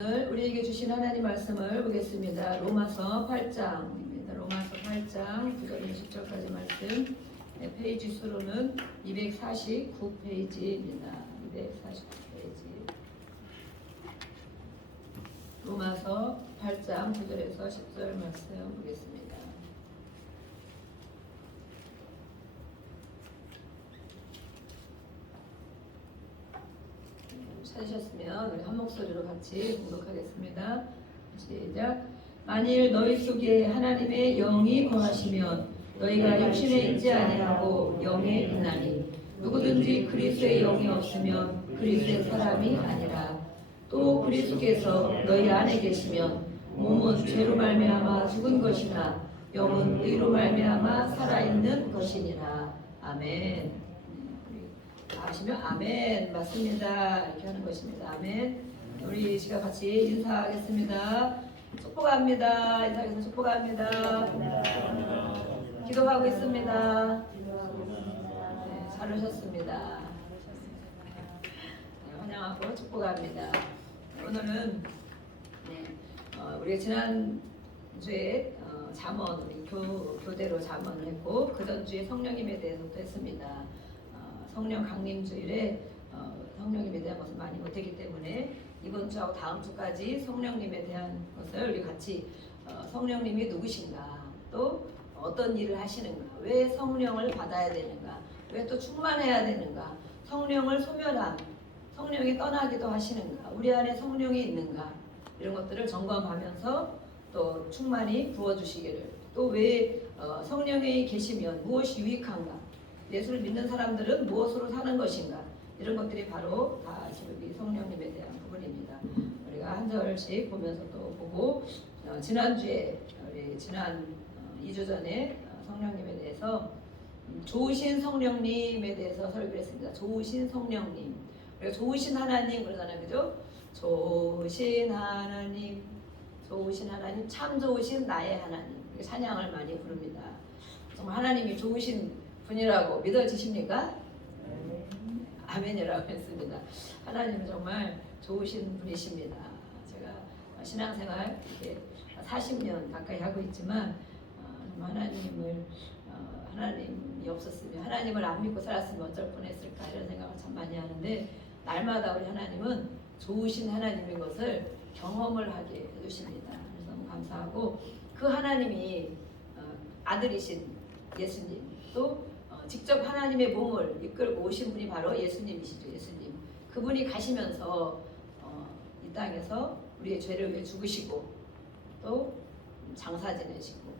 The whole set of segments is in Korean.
오늘 우리에게 주신 하나님 말씀을 보겠습니다. 로마서 8장입니다. 로마서 8장 9절 10절까지 말씀. 페이지 수로는 249페이지입니다. 249페이지. 로마서 8장 9절에서 10절 말씀 보겠습니다. 찾으셨으면 우리 한 목소리로 같이 공독하겠습니다. 시작. 만일 너희 속에 하나님의 영이 거하시면 너희가 육신에 있지 아니하고 영에 있나니 누구든지 그리스도의 영이 없으면 그리스도의 사람이 아니라. 또 그리스도께서 너희 안에 계시면 몸은 죄로 말미암아 죽은 것이나 영은 의로 말미암아 살아있는 것이니라. 아멘. 아시면 아멘 맞습니다 이렇게 하는 것입니다. 아멘. 우리 시간 같이 인사하겠습니다. 축복합니다. 인사해서 축복합니다. 기도하고 있습니다. 네, 잘 오셨습니다. 네, 환영하고 축복합니다. 오늘은 우리가 지난주에 잠언 우리 교대로 잠언을 했고 그 전주에 성령님에 대해서도 했습니다. 성령 강림주일에 성령님에 대한 것을 많이 못했기 때문에 이번 주하고 다음 주까지 성령님에 대한 것을 우리 같이 성령님이 누구신가, 또 어떤 일을 하시는가, 왜 성령을 받아야 되는가, 왜 또 충만해야 되는가, 성령을 소멸함, 성령이 떠나기도 하시는가, 우리 안에 성령이 있는가, 이런 것들을 점검하면서 또 충만히 부어주시기를, 또 왜 성령이 계시면 무엇이 유익한가, 예수를 믿는 사람들은 무엇으로 사는 것인가, 이런 것들이 바로 다 지금 이 성령님에 대한 부분입니다. 우리가 한 절씩 보면서 또 보고 지난주에 우리 지난 2주 전에 성령님에 대해서 좋으신 성령님에 대해서 설교를 했습니다. 좋으신 성령님, 우리가 좋으신 하나님 그러잖아요, 그죠? 좋으신 하나님, 좋으신 하나님, 참 좋으신 나의 하나님, 찬양을 많이 부릅니다. 정말 하나님이 좋으신 분이라고 믿어지십니까? 아멘이라고 했습니다. 하나님은 정말 좋으신 분이십니다. 제가 신앙생활 이렇게 40년 가까이 하고 있지만 하나님이 없었으면, 하나님을 안 믿고 살았으면 어쩔 뻔했을까, 이런 생각을 참 많이 하는데 날마다 우리 하나님은 좋으신 하나님인 것을 경험을 하게 해주십니다. 그래서 너무 감사하고, 그 하나님이 아들이신 예수님, 또 직접 하나님의 몸을 이끌고 오신 분이 바로 예수님이시죠. 예수님. 그분이 가시면서 이 땅에서 우리의 죄를 위해 죽으시고 또 장사 지내시고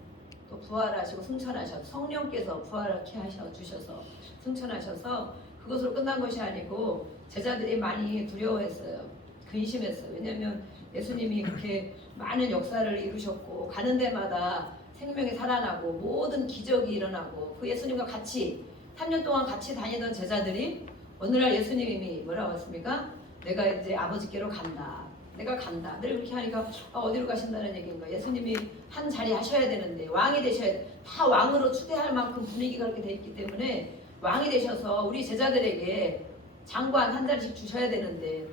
또 부활하시고 승천하셔서, 성령께서 부활케 하셔 주셔서 승천하셔서 그것으로 끝난 것이 아니고 제자들이 많이 두려워했어요. 근심했어요. 왜냐하면 예수님이 그렇게 많은 역사를 이루셨고 가는 데마다 생명이 살아나고 모든 기적이 일어나고 그 예수님과 같이 3년 동안 같이 다니던 제자들이 어느 날 예수님이 뭐라고 했습니까? 내가 이제 아버지께로 간다. 내가 간다. 늘 그렇게 하니까 어디로 가신다는 얘기인가? 예수님이 한 자리 하셔야 되는데 왕이 되셔야 돼. 다 왕으로 추대할 만큼 분위기가 그렇게 돼 있기 때문에 왕이 되셔서 우리 제자들에게 장관 한 자리씩 주셔야 되는데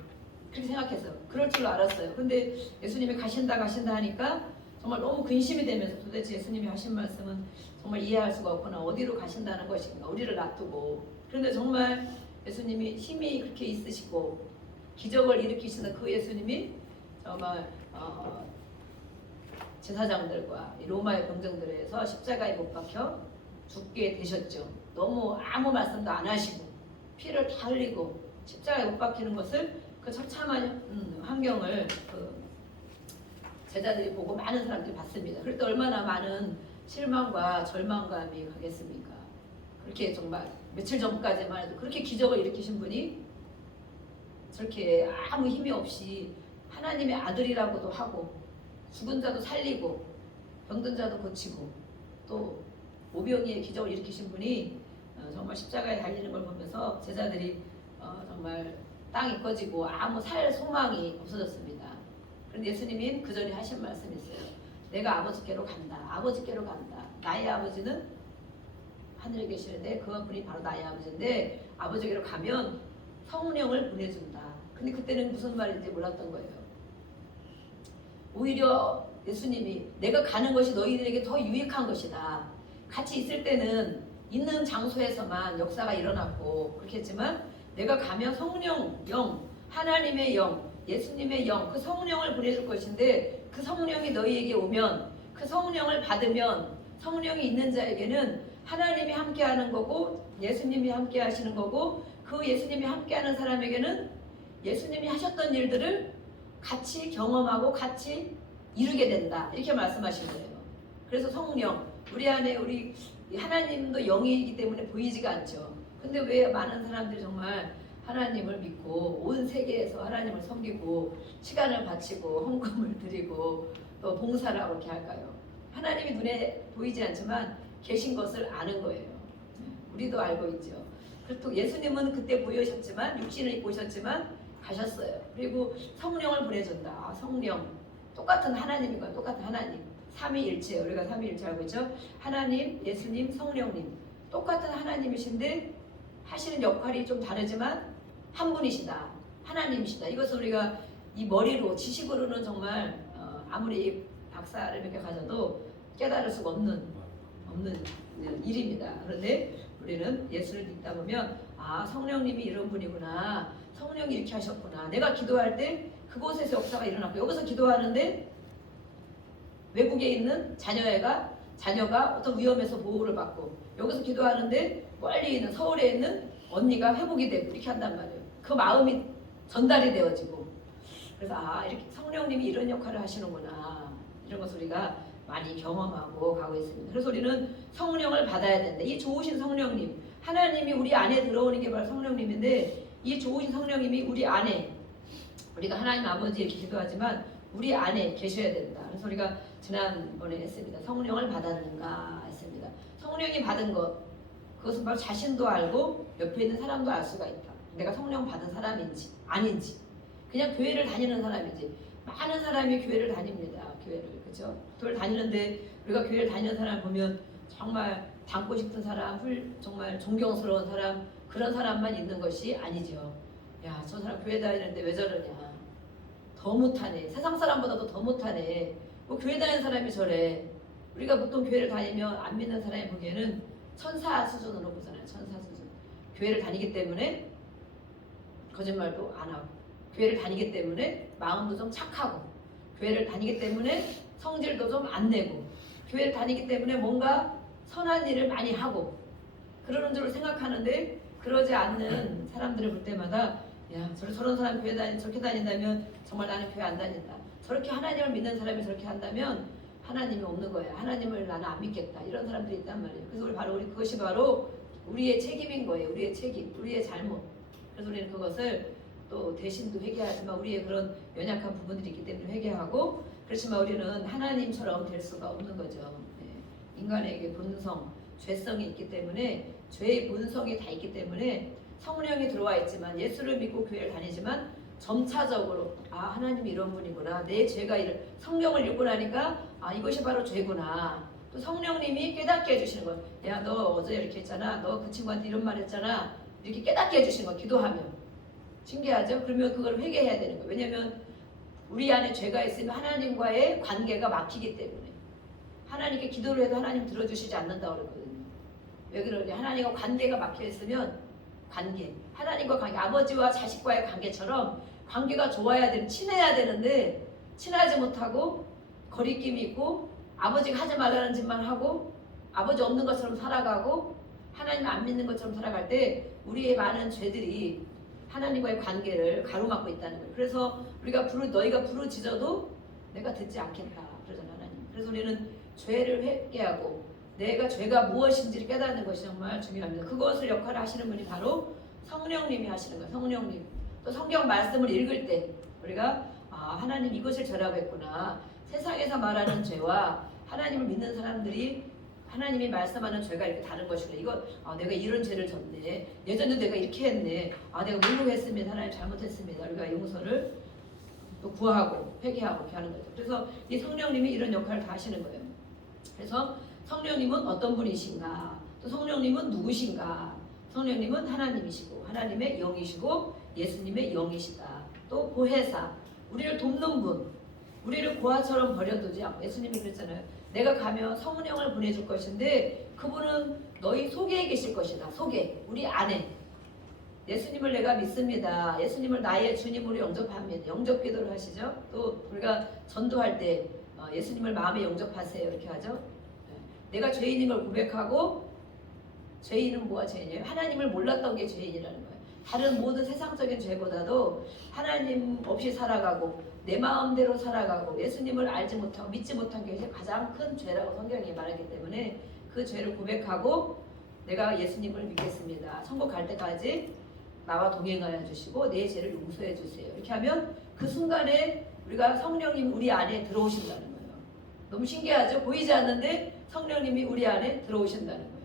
그렇게 생각해서 그럴 줄 알았어요. 근데 예수님이 가신다 하니까 정말 너무 근심이 되면서 도대체 예수님이 하신 말씀은 정말 이해할 수가 없구나. 어디로 가신다는 것인가. 우리를 놔두고. 그런데 정말 예수님이 힘이 그렇게 있으시고 기적을 일으키시는 그 예수님이 정말 제사장들과 로마의 병정들에서 십자가에 못 박혀 죽게 되셨죠. 너무 아무 말씀도 안 하시고 피를 다 흘리고 십자가에 못 박히는 것을 그 처참한 환경을 제자들이 보고 많은 사람들이 봤습니다. 그럴 때 얼마나 많은 실망과 절망감이 가겠습니까? 그렇게 정말 며칠 전까지만 해도 그렇게 기적을 일으키신 분이 저렇게 아무 힘이 없이 하나님의 아들이라고도 하고 죽은 자도 살리고 병든 자도 고치고 또 오병이의 기적을 일으키신 분이 정말 십자가에 달리는 걸 보면서 제자들이 정말 땅이 꺼지고 아무 살 소망이 없어졌습니다. 그런데 예수님이 그 전에 하신 말씀이 있어요. 내가 아버지께로 간다. 아버지께로 간다. 나의 아버지는 하늘에 계시는데 그분이 바로 나의 아버지인데 아버지께로 가면 성령을 보내준다. 근데 그때는 무슨 말인지 몰랐던 거예요. 오히려 예수님이 내가 가는 것이 너희들에게 더 유익한 것이다. 같이 있을 때는 있는 장소에서만 역사가 일어났고 그렇게 했지만 내가 가면 성령, 영, 하나님의 영, 예수님의 영, 그 성령을 보내줄 것인데 그 성령이 너희에게 오면 그 성령을 받으면 성령이 있는 자에게는 하나님이 함께하는 거고 예수님이 함께 하시는 거고 그 예수님이 함께하는 사람에게는 예수님이 하셨던 일들을 같이 경험하고 같이 이루게 된다. 이렇게 말씀하신 거예요. 그래서 성령, 우리 안에 우리 하나님도 영이기 때문에 보이지가 않죠. 근데 왜 많은 사람들이 정말 하나님을 믿고 온 세계에서 하나님을 섬기고 시간을 바치고 헌금을 드리고 또 봉사를 하고 이렇게 할까요? 하나님이 눈에 보이지 않지만 계신 것을 아는 거예요. 우리도 알고 있죠. 그리고 예수님은 그때 보이셨지만 육신을 입고 오셨지만 가셨어요. 그리고 성령을 보내준다. 아, 성령 똑같은 하나님이고 똑같은 하나님 삼위일체 우리가 삼위일체 알고 있죠. 하나님, 예수님, 성령님 똑같은 하나님이신데 하시는 역할이 좀 다르지만 한 분이시다. 하나님이시다. 이것을 우리가 이 머리로 지식으로는 정말 아무리 박사를 몇 개 가져도 깨달을 수가 없는 일입니다. 그런데 우리는 예수를 믿다 보면 아 성령님이 이런 분이구나. 성령이 이렇게 하셨구나. 내가 기도할 때 그곳에서 역사가 일어났고 여기서 기도하는데 외국에 있는 자녀가 어떤 위험에서 보호를 받고 여기서 기도하는데 멀리 있는 서울에 있는 언니가 회복이 되고 이렇게 한단 말이에요. 그 마음이 전달이 되어지고 그래서 아 이렇게 성령님이 이런 역할을 하시는구나. 이런 것을 우리가 많이 경험하고 가고 있습니다. 그래서 우리는 성령을 받아야 된다. 이 좋으신 성령님 하나님이 우리 안에 들어오는 게 바로 성령님인데 이 좋으신 성령님이 우리 안에 우리가 하나님 아버지 이렇게 기도하지만 우리 안에 계셔야 된다. 그래서 우리가 지난번에 했습니다. 성령을 받았는가 했습니다. 성령이 받은 것 그것은 바로 자신도 알고 옆에 있는 사람도 알 수가 있다. 내가 성령 받은 사람인지 아닌지 그냥 교회를 다니는 사람인지 많은 사람이 교회를 다닙니다. 교회를 그렇죠? 교회를 다니는데 우리가 교회를 다니는 사람을 보면 정말 닮고 싶은 사람, 정말 존경스러운 사람 그런 사람만 있는 것이 아니죠. 야, 저 사람 교회 다니는데 왜 저러냐? 더 못하네. 세상 사람보다도 더 못하네. 뭐 교회 다니는 사람이 저래. 우리가 보통 교회를 다니면 안 믿는 사람이 보기에는 천사 수준으로 보잖아요. 천사 수준. 교회를 다니기 때문에 거짓말도 안 하고 교회를 다니기 때문에 마음도 좀 착하고 교회를 다니기 때문에 성질도 좀 안 내고 교회를 다니기 때문에 뭔가 선한 일을 많이 하고 그러는 줄 생각하는데 그러지 않는 사람들을 볼 때마다 야 저런 사람 교회 저렇게 다닌다면 정말 나는 교회 안 다닌다. 저렇게 하나님을 믿는 사람이 저렇게 한다면 하나님이 없는 거야. 하나님을 나는 안 믿겠다. 이런 사람들이 있단 말이에요. 그래서 그것이 바로 우리의 책임인 거예요. 우리의 책임, 우리의 잘못. 그래서 우리는 그것을 또 대신도 회개하지만 우리의 그런 연약한 부분들이 있기 때문에 회개하고 그렇지만 우리는 하나님처럼 될 수가 없는 거죠. 네. 인간에게 본성, 죄성이 있기 때문에 죄의 본성이 다 있기 때문에 성령이 들어와 있지만 예수를 믿고 교회를 다니지만 점차적으로 아 하나님이 이런 분이구나. 내 죄가 이런 성경을 읽고 나니까 아 이것이 바로 죄구나. 또 성령님이 깨닫게 해주시는 거예요. 야 너 어제 이렇게 했잖아. 너 그 친구한테 이런 말 했잖아. 이렇게 깨닫게 해주시는 거예요. 기도하면. 신기하죠? 그러면 그걸 회개해야 되는 거예요. 왜냐하면 우리 안에 죄가 있으면 하나님과의 관계가 막히기 때문에 하나님께 기도를 해도 하나님 들어주시지 않는다고 그러거든요. 왜 그러냐? 하나님과 관계가 막혀 있으면 하나님과 관계, 아버지와 자식과의 관계처럼 관계가 좋아야 되는, 친해야 되는데 친하지 못하고 거리낌이 있고 아버지가 하지 말라는 짓만 하고 아버지 없는 것처럼 살아가고 하나님 안 믿는 것처럼 살아갈 때 우리의 많은 죄들이 하나님과의 관계를 가로막고 있다는 거예요. 그래서 너희가 부르짖어도 내가 듣지 않겠다 그러잖아요. 하나님. 그래서 우리는 죄를 회개하고 내가 죄가 무엇인지를 깨닫는 것이 정말 중요합니다. 그것을 역할을 하시는 분이 바로 성령님이 하시는 거예요. 성령님. 또 성경 말씀을 읽을 때 우리가 하나님 이것을 죄라고 했구나. 세상에서 말하는 죄와 하나님을 믿는 사람들이 하나님이 말씀하는 죄가 이렇게 다른 것이구나. 이거 내가 이런 죄를 졌네. 예전에 내가 이렇게 했네. 내가 모르고 했습니다. 하나님 잘못했습니다. 우리가 용서를 또 구하고 회개하고 이렇게 하는 거죠. 그래서 이 성령님이 이런 역할을 다 하시는 거예요. 그래서 성령님은 어떤 분이신가? 또 성령님은 누구신가? 성령님은 하나님이시고 하나님의 영이시고 예수님의 영이시다. 또 보혜사, 우리를 돕는 분, 우리를 고아처럼 버려두지 않고 예수님이 그랬잖아요. 내가 가면 성령을 보내줄 것인데 그분은 너희 속에 계실 것이다. 속에 우리 안에 예수님을 내가 믿습니다. 예수님을 나의 주님으로 영접합니다. 영접 기도를 하시죠. 또 우리가 전도할 때 예수님을 마음에 영접하세요 이렇게 하죠. 내가 죄인인 걸 고백하고 죄인은 뭐가 죄인이에요? 하나님을 몰랐던 게 죄인이라는 거예요. 다른 모든 세상적인 죄보다도 하나님 없이 살아가고 내 마음대로 살아가고 예수님을 알지 못하고 믿지 못한 게 가장 큰 죄라고 성경이 말하기 때문에 그 죄를 고백하고 내가 예수님을 믿겠습니다. 천국 갈 때까지 나와 동행하여 주시고 내 죄를 용서해 주세요. 이렇게 하면 그 순간에 우리가 성령님이 우리 안에 들어오신다는 거예요. 너무 신기하죠? 보이지 않는데 성령님이 우리 안에 들어오신다는 거예요.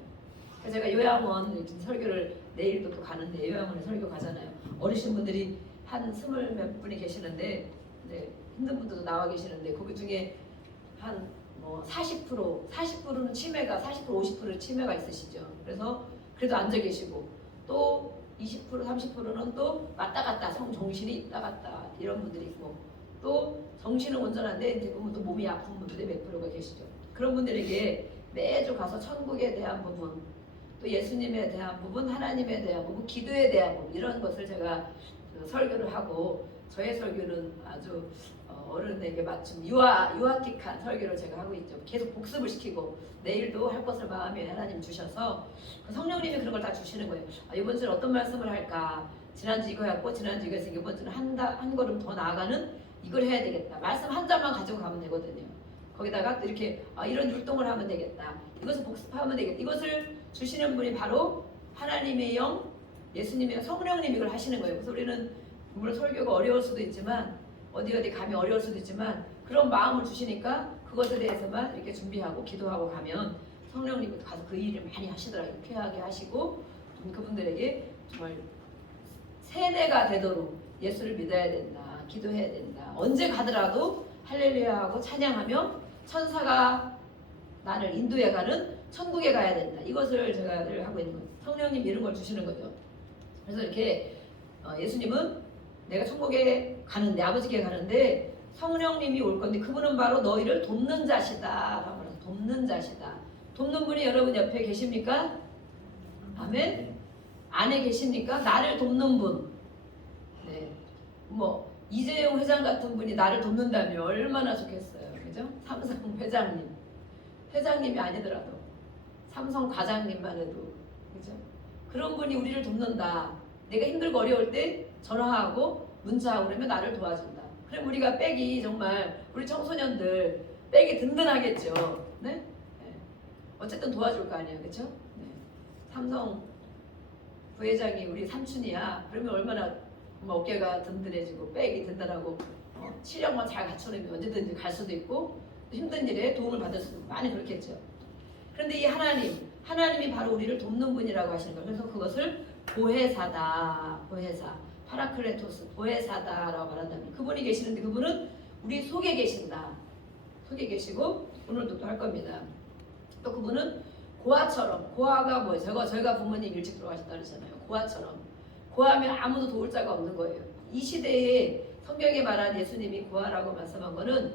그래서 제가 요양원 설교를 내일도 또 가는데 요양원에 설교 가잖아요. 어르신분들이 한 20몇 분이 계시는데 힘든 분들도 나와 계시는데 그 중에 한 40%는 치매가 40% 50%는 치매가 있으시죠. 그래서 그래도 앉아 계시고 또 20% 30%는 또 왔다 갔다 정신이 있다 갔다 이런 분들이 있고 또 정신은 온전한데 대부분 또 몸이 아픈 분들이 몇 프로가 계시죠. 그런 분들에게 매주 가서 천국에 대한 부분 또 예수님에 대한 부분 하나님에 대한 부분 기도에 대한 부분 이런 것을 제가 설교를 하고 저의 설교는 아주 어른에게 맞춤 유아틱한 설교를 제가 하고 있죠. 계속 복습을 시키고 내일도 할 것을 마음에 하나님 주셔서 그 성령님이 그런 걸 다 주시는 거예요. 이번 주는 어떤 말씀을 할까? 지난주 이거였고 지난주 이거였으니 이번 주는 한 걸음 더 나아가는 이걸 해야 되겠다. 말씀 한 장만 가지고 가면 되거든요. 거기다가 또 이렇게 이런 율동을 하면 되겠다. 이것을 복습하면 되겠다. 이것을 주시는 분이 바로 하나님의 영, 예수님의 성령님이 이걸 하시는 거예요. 그래서 우리는 물론 설교가 어려울 수도 있지만 어디 감이 어려울 수도 있지만 그런 마음을 주시니까 그것에 대해서만 이렇게 준비하고 기도하고 가면 성령님이 가서 그 일을 많이 하시더라고요. 쾌하게 하시고 그분들에게 정말 세뇌가 되도록 예수를 믿어야 된다. 기도해야 된다. 언제 가더라도 할렐루야하고 찬양하며 천사가 나를 인도해가는 천국에 가야 된다. 이것을 제가 늘 하고 있는 거예요. 성령님 이런 걸 주시는 거죠. 그래서 이렇게 예수님은 내가 천국에 가는데 아버지께 가는데 성령님이 올 건데 그분은 바로 너희를 돕는 자시다. 라고 말해서 돕는 자시다. 돕는 분이 여러분 옆에 계십니까? 아멘. 안에 계십니까? 나를 돕는 분. 네. 이재용 회장 같은 분이 나를 돕는다면 얼마나 좋겠어요. 그죠? 삼성 회장님이 아니더라도 삼성 과장님만 해도 그죠? 그런 분이 우리를 돕는다. 내가 힘들고 어려울 때 전화하고 문자하고 그러면 나를 도와준다. 그럼 우리가 백이 정말 우리 청소년들 백이 든든하겠죠. 네? 네. 어쨌든 도와줄 거 아니에요. 그렇죠? 네. 삼성 부회장이 우리 삼촌이야. 그러면 얼마나 어깨가 든든해지고 백이 든든하고 치력만 잘 갖춰놓으면 언제든지 갈 수도 있고 힘든 일에 도움을 받을 수도 있고 많이 그렇겠죠. 그런데 이 하나님이 바로 우리를 돕는 분이라고 하시는 거예요. 그래서 그것을 보혜사다. 보혜사. 파라클레토스. 보혜사다라고 말한다면 그분이 계시는데 그분은 우리 속에 계신다. 속에 계시고 오늘도 또 할 겁니다. 또 그분은 고아처럼. 고아가 뭐예요? 저희가 부모님 일찍 돌아가셨다 그러잖아요. 고아처럼. 고아면 아무도 도울 자가 없는 거예요. 이 시대에 성경에 말한 예수님이 고아라고 말씀한 거는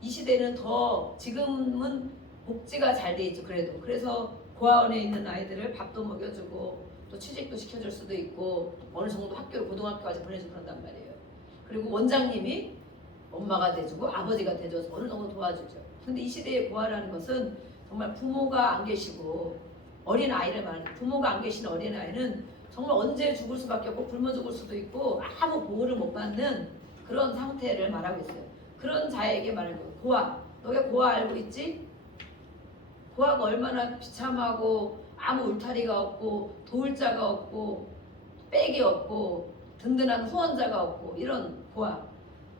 이 시대는 더 지금은 복지가 잘 돼 있죠. 그래서 고아원에 있는 아이들을 밥도 먹여주고 또 취직도 시켜줄 수도 있고 어느 정도 학교를 고등학교까지 보내주고 그런단 말이에요. 그리고 원장님이 엄마가 돼주고 아버지가 돼줘서 어느 정도 도와주죠. 근데 이 시대의 고아라는 것은 정말 부모가 안 계시고 어린 아이를 말하는 부모가 안 계신 어린 아이는 정말 언제 죽을 수밖에 없고 굶어 죽을 수도 있고 아무 보호를 못 받는 그런 상태를 말하고 있어요. 그런 자에게 말하는 거예요. 고아. 너가 고아 알고 있지? 고아가 얼마나 비참하고 아무 울타리가 없고 도울 자가 없고 백이 없고 든든한 후원자가 없고 이런 고아.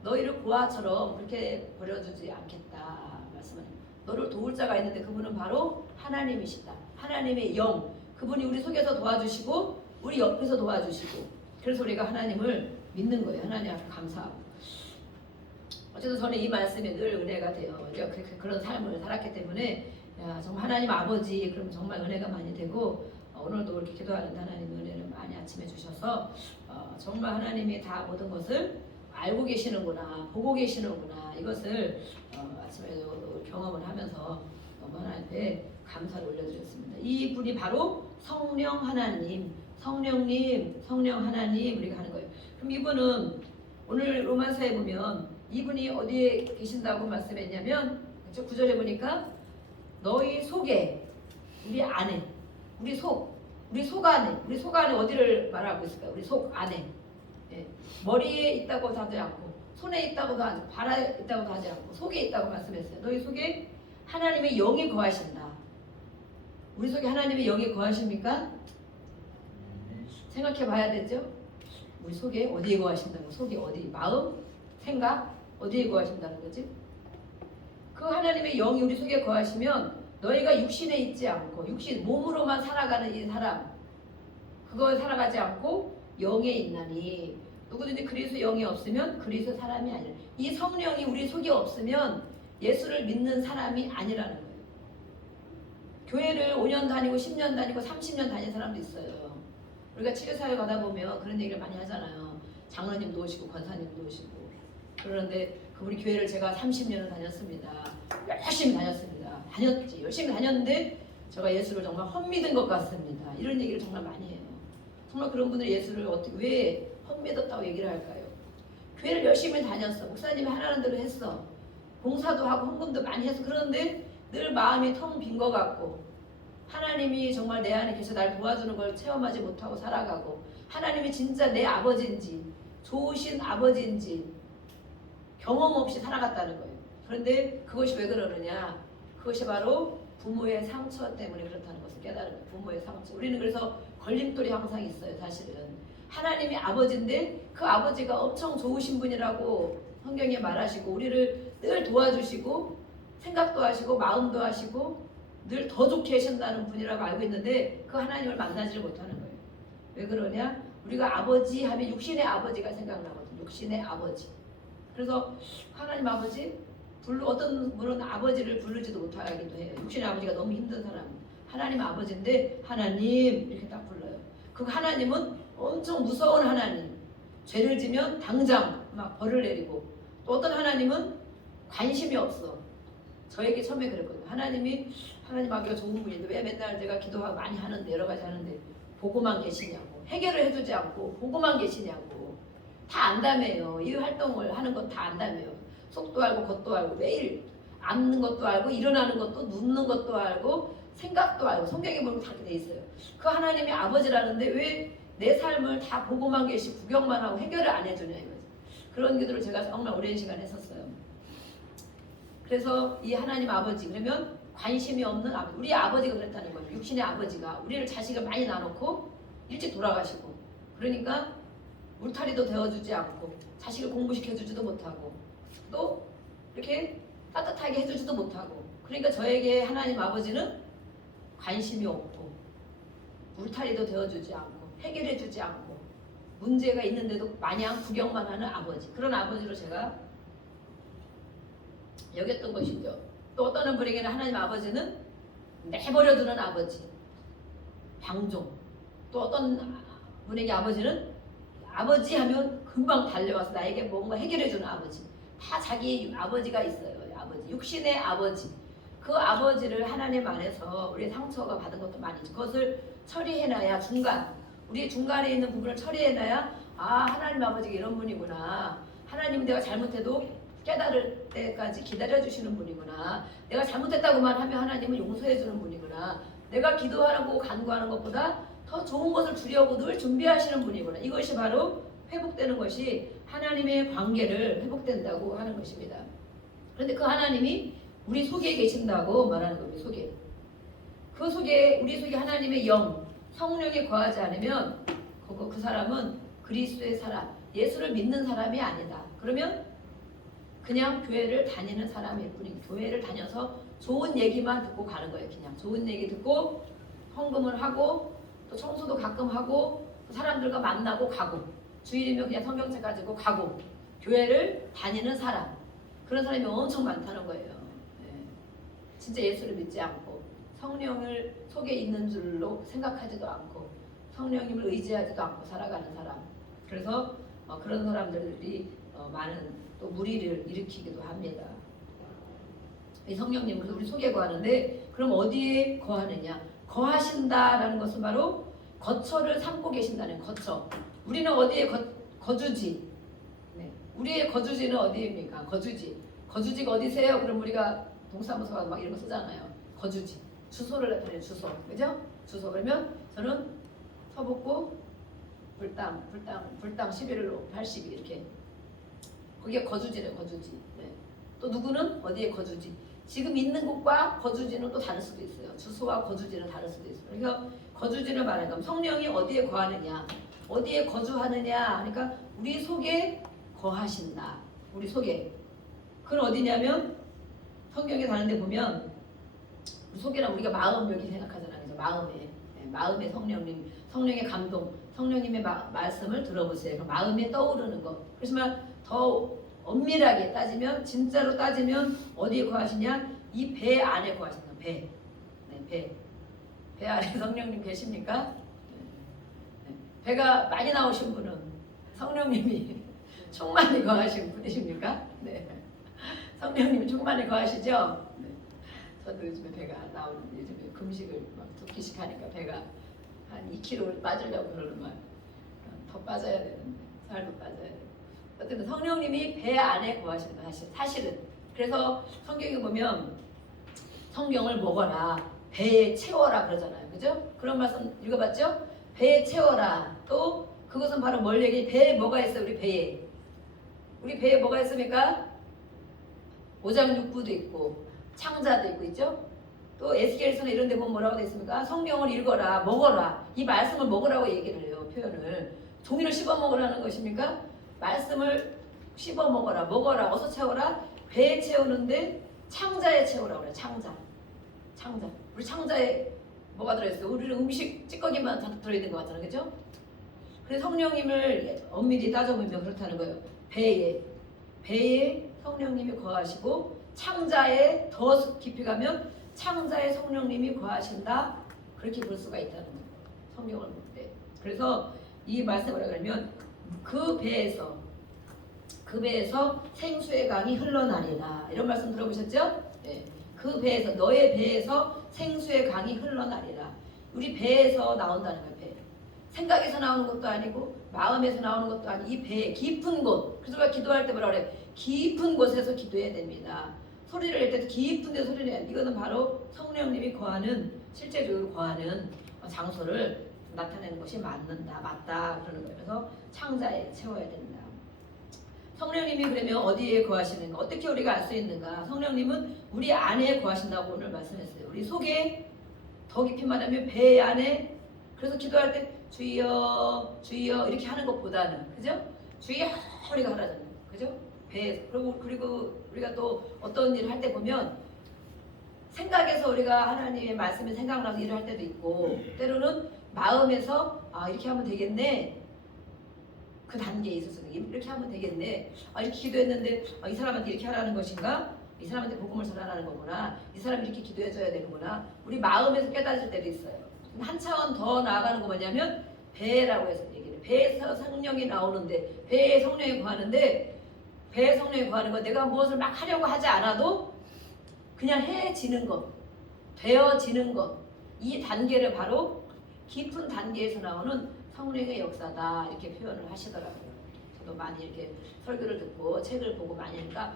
너희를 고아처럼 그렇게 버려주지 않겠다 말씀하는 너를 도울 자가 있는데 그분은 바로 하나님이시다. 하나님의 영. 그분이 우리 속에서 도와주시고 우리 옆에서 도와주시고 그래서 우리가 하나님을 믿는 거예요. 하나님 앞에 감사하고. 어쨌든 저는 이 말씀이 늘 은혜가 돼요. 그런 삶을 살았기 때문에 정말 하나님 아버지 그럼 정말 은혜가 많이 되고 오늘도 이렇게 기도하는데 하나님 은혜를 많이 아침에 주셔서 정말 하나님이 다 모든 것을 알고 계시는구나 보고 계시는구나 이것을 아침에도 경험을 하면서 너무 하나님께 감사를 올려드렸습니다. 이 분이 바로 성령 하나님, 성령님, 성령 하나님 우리가 하는 거예요. 그럼 이분은 오늘 로마서에 보면 이분이 어디에 계신다고 말씀했냐면 그렇죠? 9절에 보니까 너희 속에 우리 안에 우리 속 안에 어디를 말하고 있을까요? 우리 속 안에 예. 머리에 있다고도 하지 않고 손에 있다고도 하지 않고 발에 있다고도 하지 않고 속에 있다고 말씀했어요. 너희 속에 하나님의 영이 거하신다. 우리 속에 하나님의 영이 거하십니까? 생각해 봐야 되죠. 우리 속에 어디에 거하신다고? 속이 어디? 마음? 생각? 어디에 거하신다는 거지? 그 하나님의 영이 우리 속에 거하시면 너희가 육신에 있지 않고 육신 몸으로만 살아가는 이 사람 그걸 살아가지 않고 영에 있나니 누구든지 그리스도 영이 없으면 그리스도 사람이 아니라 이 성령이 우리 속에 없으면 예수를 믿는 사람이 아니라는 거예요. 교회를 5년 다니고 10년 다니고 30년 다닌 사람도 있어요. 우리가 치료사회 가다 보면 그런 얘기를 많이 하잖아요. 장로님도 오시고 권사님도 오시고 그런데 그분이 교회를 제가 30년을 다녔습니다. 열심히 다녔습니다. 열심히 다녔는데 제가 예수를 정말 헛믿은 것 같습니다. 이런 얘기를 정말 많이 해요. 정말 그런 분들 예수를 어떻게 왜 헛믿었다고 얘기를 할까요? 교회를 열심히 다녔어. 목사님이 하라는 대로 했어. 봉사도 하고 헌금도 많이 해서 그러는데 늘 마음이 텅 빈 것 같고 하나님이 정말 내 안에 계셔 날 도와주는 걸 체험하지 못하고 살아가고 하나님이 진짜 내 아버지인지 좋으신 아버지인지 경험 없이 살아갔다는 거예요. 그런데 그것이 왜 그러느냐? 그것이 바로 부모의 상처 때문에 그렇다는 것을 깨달은 거예요. 부모의 상처. 우리는 그래서 걸림돌이 항상 있어요. 사실은 하나님이 아버지인데 그 아버지가 엄청 좋으신 분이라고 성경에 말하시고 우리를 늘 도와주시고 생각도 하시고 마음도 하시고 늘 더 좋게 하신다는 분이라고 알고 있는데 그 하나님을 만나지를 못하는 거예요. 왜 그러냐? 우리가 아버지 하면 육신의 아버지가 생각나거든요. 육신의 아버지. 그래서 하나님 아버지 어떤 분은 아버지를 부르지도 못하기도 해요. 육신의 아버지가 너무 힘든 사람. 하나님 아버지인데 하나님 이렇게 딱 불러요. 그 하나님은 엄청 무서운 하나님. 죄를 지면 당장 막 벌을 내리고 또 어떤 하나님은 관심이 없어. 저에게 처음에 그랬거든요. 하나님 아버지가 좋은 분인데 왜 맨날 제가 기도하고 많이 하는데 여러 가지 하는데 보고만 계시냐고 해결을 해주지 않고 보고만 계시냐고 다 안다며요. 이 활동을 하는 것 다 안다며요. 속도 알고 겉도 알고 매일 앉는 것도 알고 일어나는 것도 눕는 것도 알고 생각도 알고 성경에 보면 다 그렇게 돼 있어요. 그 하나님이 아버지라는데 왜 내 삶을 다 보고만 계시 구경만 하고 해결을 안 해주냐 이거지. 그런 기도를 제가 정말 오랜 시간 했었어요. 그래서 이 하나님 아버지 그러면 관심이 없는 아버지 우리 아버지가 그랬다는 거예요. 육신의 아버지가 우리를 자식을 많이 낳아놓고 일찍 돌아가시고 그러니까 울타리도 되어주지 않고 자식을 공부시켜주지도 못하고 또 이렇게 따뜻하게 해주지도 못하고 그러니까 저에게 하나님 아버지는 관심이 없고 울타리도 되어주지 않고 해결해주지 않고 문제가 있는데도 마냥 구경만 하는 아버지 그런 아버지로 제가 여겼던 것이죠. 또 어떤 분에게는 하나님 아버지는 내버려두는 아버지 방종 또 어떤 분에게 아버지는 아버지 하면 금방 달려와서 나에게 뭔가 해결해주는 아버지 다 자기 아버지가 있어요. 아버지 육신의 아버지 그 아버지를 하나님 안에서 우리 상처가 받은 것도 많이 있죠. 그것을 처리해놔야 우리 중간에 있는 부분을 처리해놔야 하나님 아버지가 이런 분이구나. 하나님 내가 잘못해도 깨달을 때까지 기다려주시는 분이구나. 내가 잘못했다고만 하면 하나님은 용서해주는 분이구나. 내가 기도하고 간구하는 것보다 더 좋은 것을 주려고 늘 준비하시는 분이구나. 이것이 바로 회복되는 것이 하나님의 관계를 회복된다고 하는 것입니다. 그런데 그 하나님이 우리 속에 계신다고 말하는 겁니다. 속에. 우리 속에 하나님의 영, 성령이 거하지 않으면 그 사람은 그리스도의 사람, 예수를 믿는 사람이 아니다. 그러면 그냥 교회를 다니는 사람일 뿐이고 교회를 다녀서 좋은 얘기만 듣고 가는 거예요. 그냥 좋은 얘기 듣고 헌금을 하고 또 청소도 가끔 하고 사람들과 만나고 가고 주일이면 그냥 성경책 가지고 가고 교회를 다니는 사람 그런 사람이 엄청 많다는 거예요. 네. 진짜 예수를 믿지 않고 성령을 속에 있는 줄로 생각하지도 않고 성령님을 의지하지도 않고 살아가는 사람 그래서 그런 사람들이 많은 또 무리를 일으키기도 합니다. 이 성령님 그래서 우리 속에 거하는데 그럼 어디에 거하느냐? 거하신다라는 것은 바로 거처를 삼고 계신다는 거처. 우리는 어디에 거주지? 네. 우리의 거주지는 어디입니까? 거주지. 거주지가 어디세요? 그럼 우리가 동사무소 막 이런 거 쓰잖아요. 거주지. 주소를 나타내요. 주소. 그죠? 주소. 그러면 저는 서북구 불당 11로 82 이렇게. 거기에 거주지래요. 거주지. 네. 또 누구는 어디에 거주지? 지금 있는 곳과 거주지는 또 다를 수도 있어요. 주소와 거주지는 다를 수도 있어요. 그래서 거주지를 말하면 성령이 어디에 거하느냐, 어디에 거주하느냐. 그러니까 우리 속에 거하신다. 우리 속에. 그건 어디냐면 성경에 다른 데 보면 우리 속에는 우리가 마음 여기 생각하잖아요. 그래서 마음에. 네, 마음에 성령님, 성령의 감동, 성령님의 말씀을 들어보세요. 그 마음에 떠오르는 것. 그렇지만 더 엄밀하게 따지면 진짜로 따지면 어디에 거하시냐? 이 배 안에 거하신다. 배. 네, 배. 배 안에 성령님 계십니까? 네. 배가 많이 나오신 분은 성령님이 충만히 거하신 분이십니까? 네. 성령님이 충만히 거하시죠? 네. 저도 요즘에 배가 나오는데 요즘에 금식을 막 2끼씩 하니까 배가 한 2kg 빠지려고 그러는 거예요. 더 빠져야 되는데 살도 빠져야 되고. 어쨌든 성령님이 배 안에 거하시는 거예요. 사실은. 그래서 성경에 보면 성경을 먹어라. 배에 채워라 그러잖아요. 그죠? 그런 말씀 읽어봤죠? 배에 채워라. 또 그것은 바로 뭘 얘기해? 배에 뭐가 있어요? 우리 배에. 우리 배에 뭐가 있습니까? 오장육부도 있고 창자도 있고 있죠? 또 에스겔서나 이런 데 보면 뭐라고 되어 있습니까? 성경을 읽어라. 먹어라. 이 말씀을 먹으라고 얘기를 해요. 표현을. 종이를 씹어 먹으라는 것입니까? 말씀을 씹어 먹어라. 먹어라. 어디서 채워라? 배에 채우는데 창자에 채우라고 그래요. 창자. 우리 창자에 뭐가 들어있어요? 우리는 음식 찌꺼기만 다 들어있는 것 같잖아요. 그죠? 그래서 성령님을 엄밀히 따져보면 그렇다는 거예요. 배에 성령님이 거하시고 창자에 더 깊이 가면 창자에 성령님이 거하신다. 그렇게 볼 수가 있다는 거예요. 성경을 볼 때. 그래서 이 말씀을 하면 그 배에서 생수의 강이 흘러나리라. 이런 말씀 들어보셨죠? 네. 그 배에서 너의 배에서 생수의 강이 흘러나리라. 우리 배에서 나온다는 거예요. 배. 생각에서 나오는 것도 아니고 마음에서 나오는 것도 아니고 이 배 깊은 곳. 그래서 우리가 기도할 때 뭐라 그래? 깊은 곳에서 기도해야 됩니다. 소리를 낼 때도 깊은 데 소리를 내야 돼. 이거는 바로 성령님이 거하는 실제적으로 거하는 장소를 나타내는 것이 맞다 그러는 거예요. 그래서 창자에 채워야 된다. 성령님이 그러면 어디에 거하시는가? 어떻게 우리가 알 수 있는가? 성령님은 우리 안에 거하신다고 오늘 말씀했어요. 우리 속에 더 깊이 말하면 배 안에. 그래서 기도할 때 주여 주여 이렇게 하는 것보다는 그죠? 주여 우리가 하라잖아요. 그죠? 배. 그리고 우리가 또 어떤 일을 할 때 보면 생각에서 우리가 하나님의 말씀이 생각나서 일을 할 때도 있고 때로는 마음에서 이렇게 하면 되겠네. 그 단계에 있어서 이렇게 하면 되겠네. 이렇게 기도했는데 이 사람한테 이렇게 하라는 것인가? 이 사람한테 복음을 전하라는 거구나. 이 사람이 이렇게 기도해줘야 되는구나. 우리 마음에서 깨달을 때도 있어요. 한 차원 더 나아가는 거 뭐냐면 배라고 해서 얘기해요. 배에서 성령이 나오는데 배에 성령이 거하는데 배에 성령이 거하는 건 내가 무엇을 막 하려고 하지 않아도 그냥 해지는 것, 되어지는 것. 이 단계를 바로 깊은 단계에서 나오는 성령의 역사다 이렇게 표현을 하시더라고요. 저도 많이 이렇게 설교를 듣고 책을 보고 많이 하니까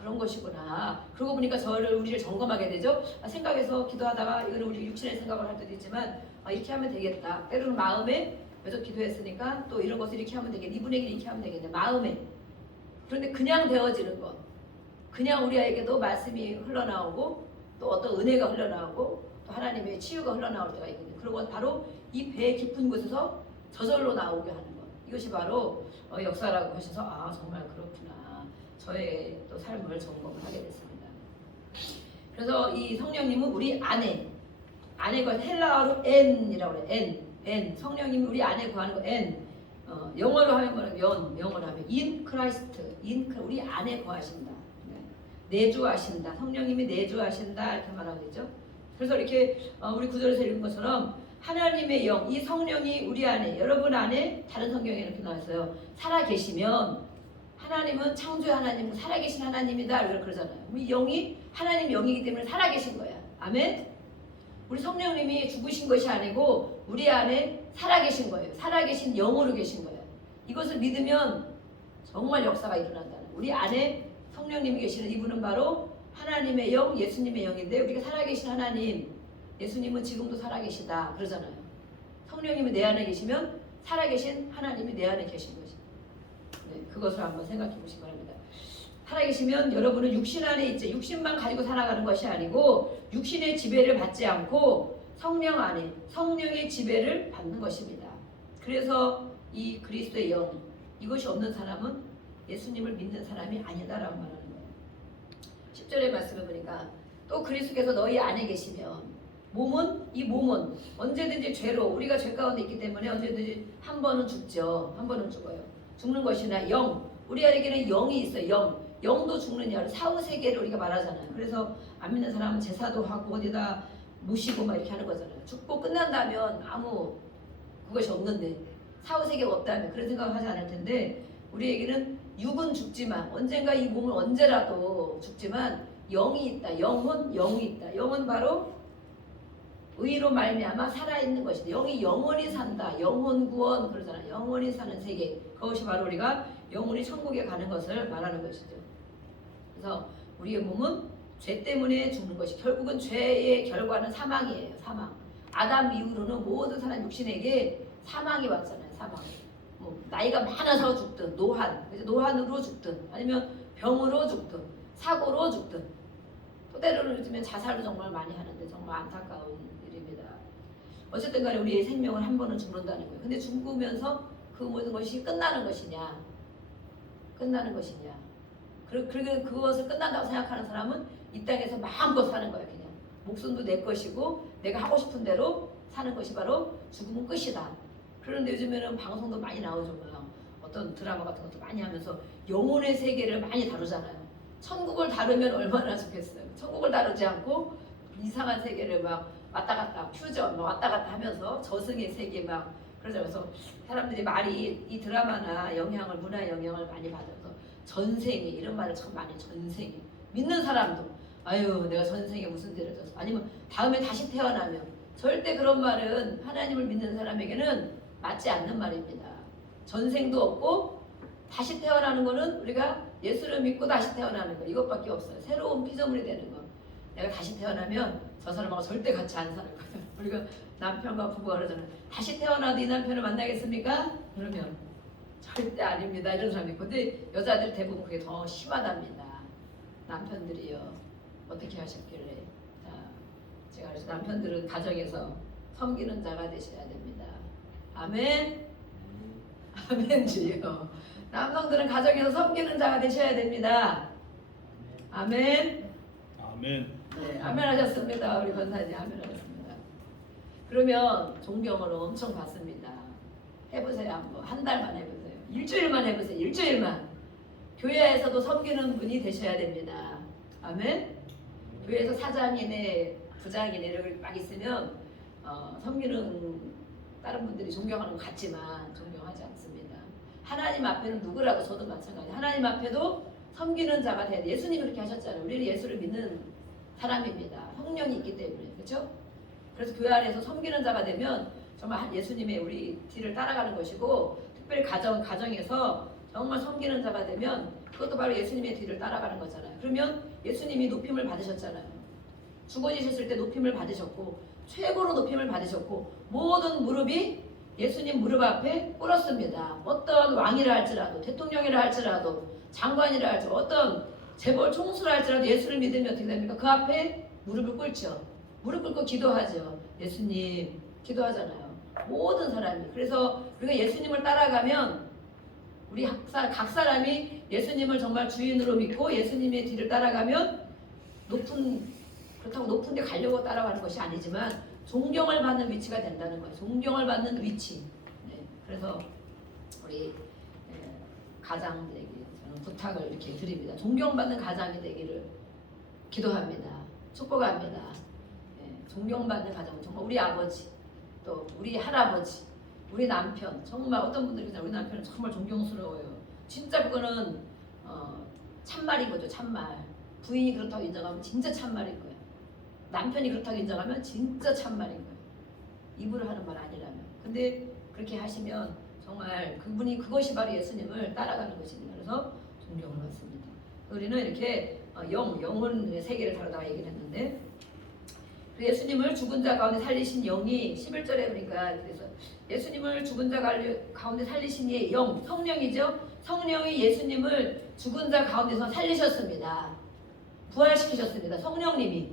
그런 것이구나. 그러고 보니까 우리를 점검하게 되죠. 생각해서 기도하다가 이거는 우리 육신의 생각을 할 때도 있지만 이렇게 하면 되겠다. 때로는 마음에 계속 기도했으니까 또 이런 것을 이렇게 하면 되겠네. 이분에게 이렇게 하면 되겠네. 마음에. 그런데 그냥 되어지는 것. 그냥 우리에게도 말씀이 흘러나오고 또 어떤 은혜가 흘러나오고 또 하나님의 치유가 흘러나올 때가 있거든요. 그리고 바로 이 배 깊은 곳에서 저절로 나오게 하는 것. 이것이 바로 역사라고 하셔서 정말 그렇구나. 저의 또 삶을 점검을 하게 됐습니다. 그래서 이 성령님은 우리 안에 거 헬라어로 N이라고 해요. N. 성령님이 우리 안에 거하는 거 N. 영어로 하면 뭐냐면 영어로 하면 in Christ. 우리 안에 거하신다. 내주하신다. 성령님이 내주하신다 이렇게 말하고 있죠. 그래서 이렇게 우리 구절에서 읽은 것처럼 하나님의 영, 이 성령이 우리 안에, 여러분 안에 다른 성경에 이렇게 나와 있어요. 살아 계시면 하나님은 창조의 하나님, 살아계신 하나님이다 그러잖아요. 우리 영이 하나님 영이기 때문에 살아계신 거야. 아멘. 우리 성령님이 죽으신 것이 아니고 우리 안에 살아계신 거예요. 살아계신 영으로 계신 거예요. 이것을 믿으면 정말 역사가 일어난다는 거예요. 우리 안에 성령님이 계시는 이분은 바로 하나님의 영, 예수님의 영인데 우리가 살아계신 하나님, 예수님은 지금도 살아계시다 그러잖아요. 성령님이 내 안에 계시면 살아계신 하나님이 내 안에 계신 것이죠. 네, 그것을 한번 생각해 보시기 바랍니다. 살아계시면 여러분은 육신 안에 있죠. 육신만 가지고 살아가는 것이 아니고 육신의 지배를 받지 않고 성령 안에 성령의 지배를 받는 것입니다. 그래서 이 그리스도의 영, 이것이 없는 사람은 예수님을 믿는 사람이 아니다라고 말하는 거예요. 10절의 말씀을 보니까 또 그리스도께서 너희 안에 계시면 이 몸은 언제든지 죄로 우리가 죄 가운데 있기 때문에 언제든지 한 번은 죽죠. 한 번은 죽어요. 죽는 것이나 영, 우리 안에는 영이 있어요. 영도 죽느냐 사후세계를 우리가 말하잖아요. 그래서 안 믿는 사람은 제사도 하고 어디다 모시고 막 이렇게 하는 거잖아요. 죽고 끝난다면 아무 그것이 없는데 사후세계가 없다면 그런 생각을 하지 않을 텐데 우리에게는 육은 죽지만 언젠가 이 몸은 언제라도 죽지만 영이 있다. 영이 있다. 영은 바로 의로 말미암아 살아있는 것이다. 영이 영원히 산다. 영혼 구원 그러잖아요. 영원히 사는 세계. 그것이 바로 우리가 영원히 천국에 가는 것을 말하는 것이죠. 그래서 우리의 몸은 죄 때문에 죽는 것이 결국은 죄의 결과는 사망이에요. 사망. 아담 이후로는 모든 사람 육신에게 사망이 왔잖아요. 사망. 나이가 많아서 죽든 노환으로 죽든 아니면 병으로 죽든 사고로 죽든 또 때로는 요즘엔 자살도 정말 많이 하는데 정말 안타까운 일입니다. 어쨌든 간에 우리의 생명은 한 번은 죽는다는 거예요. 근데 죽으면서 그 모든 것이 끝나는 것이냐 그리고 그것을 끝난다고 생각하는 사람은 이 땅에서 마음껏 사는 거예요. 그냥 목숨도 내 것이고 내가 하고 싶은 대로 사는 것이 바로 죽으면 끝이다. 그런데 요즘에는 방송도 많이 나오죠. 어떤 드라마 같은 것도 많이 하면서 영혼의 세계를 많이 다루잖아요. 천국을 다루면 얼마나 좋겠어요. 천국을 다루지 않고 이상한 세계를 막 왔다 갔다 퓨전 왔다 갔다 하면서 저승의 세계 막 그러죠. 그래서 사람들이 말이 이 드라마나 문화 영향을 많이 받아서 전생에 이런 말을 참 많이 전생에 믿는 사람도 아유 내가 전생에 무슨 죄를 졌어 아니면 다음에 다시 태어나면 절대 그런 말은 하나님을 믿는 사람에게는 맞지 않는 말입니다. 전생도 없고 다시 태어나는 거는 우리가 예수를 믿고 다시 태어나는 거 이것밖에 없어요. 새로운 피조물이 되는 거. 내가 다시 태어나면 저 사람하고 절대 같이 안 살 거예요. 우리가 남편과 부부가 그러잖아요. 다시 태어나도 이 남편을 만나겠습니까? 그러면 절대 아닙니다. 이런 사람이 있고 근데 여자들 대부분 그게 더 심하답니다. 남편들이요. 어떻게 하셨길래 자, 제가 그래서 남편들은 가정에서 섬기는 자가 되셔야 됩니다. 아멘. 아멘 주여. 남성들은 가정에서 섬기는 자가 되셔야 됩니다. 아멘. 아멘. 네, 아멘 하셨습니다. 우리 권사님 아멘 하셨습니다. 그러면 존경을 엄청 받습니다. 해보세요 한번. 한 달만 해보세요. 일주일만 해보세요. 일주일만. 교회에서도 섬기는 분이 되셔야 됩니다. 아멘. 교회에서 사장이네 부장이네 이렇게 막 있으면 섬기는 다른 분들이 존경하는 것 같지만 존경하지 않습니다. 하나님 앞에는 누구라도 저도 마찬가지. 하나님 앞에도 섬기는 자가 돼야 돼. 예수님이 그렇게 하셨잖아요. 우리는 예수를 믿는 사람입니다. 성령이 있기 때문에 그렇죠? 그래서 교회 안에서 섬기는 자가 되면 정말 예수님의 우리 뒤를 따라가는 것이고 특별히 가정에서 정말 섬기는 자가 되면 그것도 바로 예수님의 뒤를 따라가는 거잖아요. 그러면 예수님이 높임을 받으셨잖아요. 죽어지셨을 때 높임을 받으셨고 최고로 높임을 받으셨고 모든 무릎이 예수님 무릎 앞에 꿇었습니다. 어떤 왕이라 할지라도 대통령이라 할지라도 장관이라 할지라도 어떤 재벌 총수라 할지라도 예수를 믿으면 어떻게 됩니까? 그 앞에 무릎을 꿇죠. 무릎 꿇고 기도하죠. 예수님 기도하잖아요. 모든 사람이. 그래서 우리가 예수님을 따라가면 우리 각 사람이 예수님을 정말 주인으로 믿고 예수님의 뒤를 따라가면 그렇다고 높은 데 가려고 따라가는 것이 아니지만 존경을 받는 위치가 된다는 거예요. 존경을 받는 위치. 네. 그래서 우리 가장들에게 저는 부탁을 이렇게 드립니다. 존경받는 가장이 되기를 기도합니다. 축복합니다. 네. 존경받는 가장 정말 우리 아버지 또 우리 할아버지 우리 남편 정말 어떤 분들이 우리 남편은 정말 존경스러워요. 진짜 그거는 참말인 거죠. 참말. 부인이 그렇다고 인정하면 진짜 참말인 거예요. 남편이 그렇다고 인정하면 진짜 참말인 거예요. 입으로 하는 말 아니라면. 근데 그렇게 하시면 정말 그분이 그것이 바로 예수님을 따라가는 것입니다. 그래서 존경을 받습니다. 우리는 이렇게 영혼 세계를 다루다가 얘기를 했는데 예수님을 죽은 자 가운데 살리신 영이 11절에 보니까 그래서 예수님을 죽은 자 가운데 살리신 이의 영, 성령이죠. 성령이 예수님을 죽은 자 가운데서 살리셨습니다. 부활시키셨습니다. 성령님이.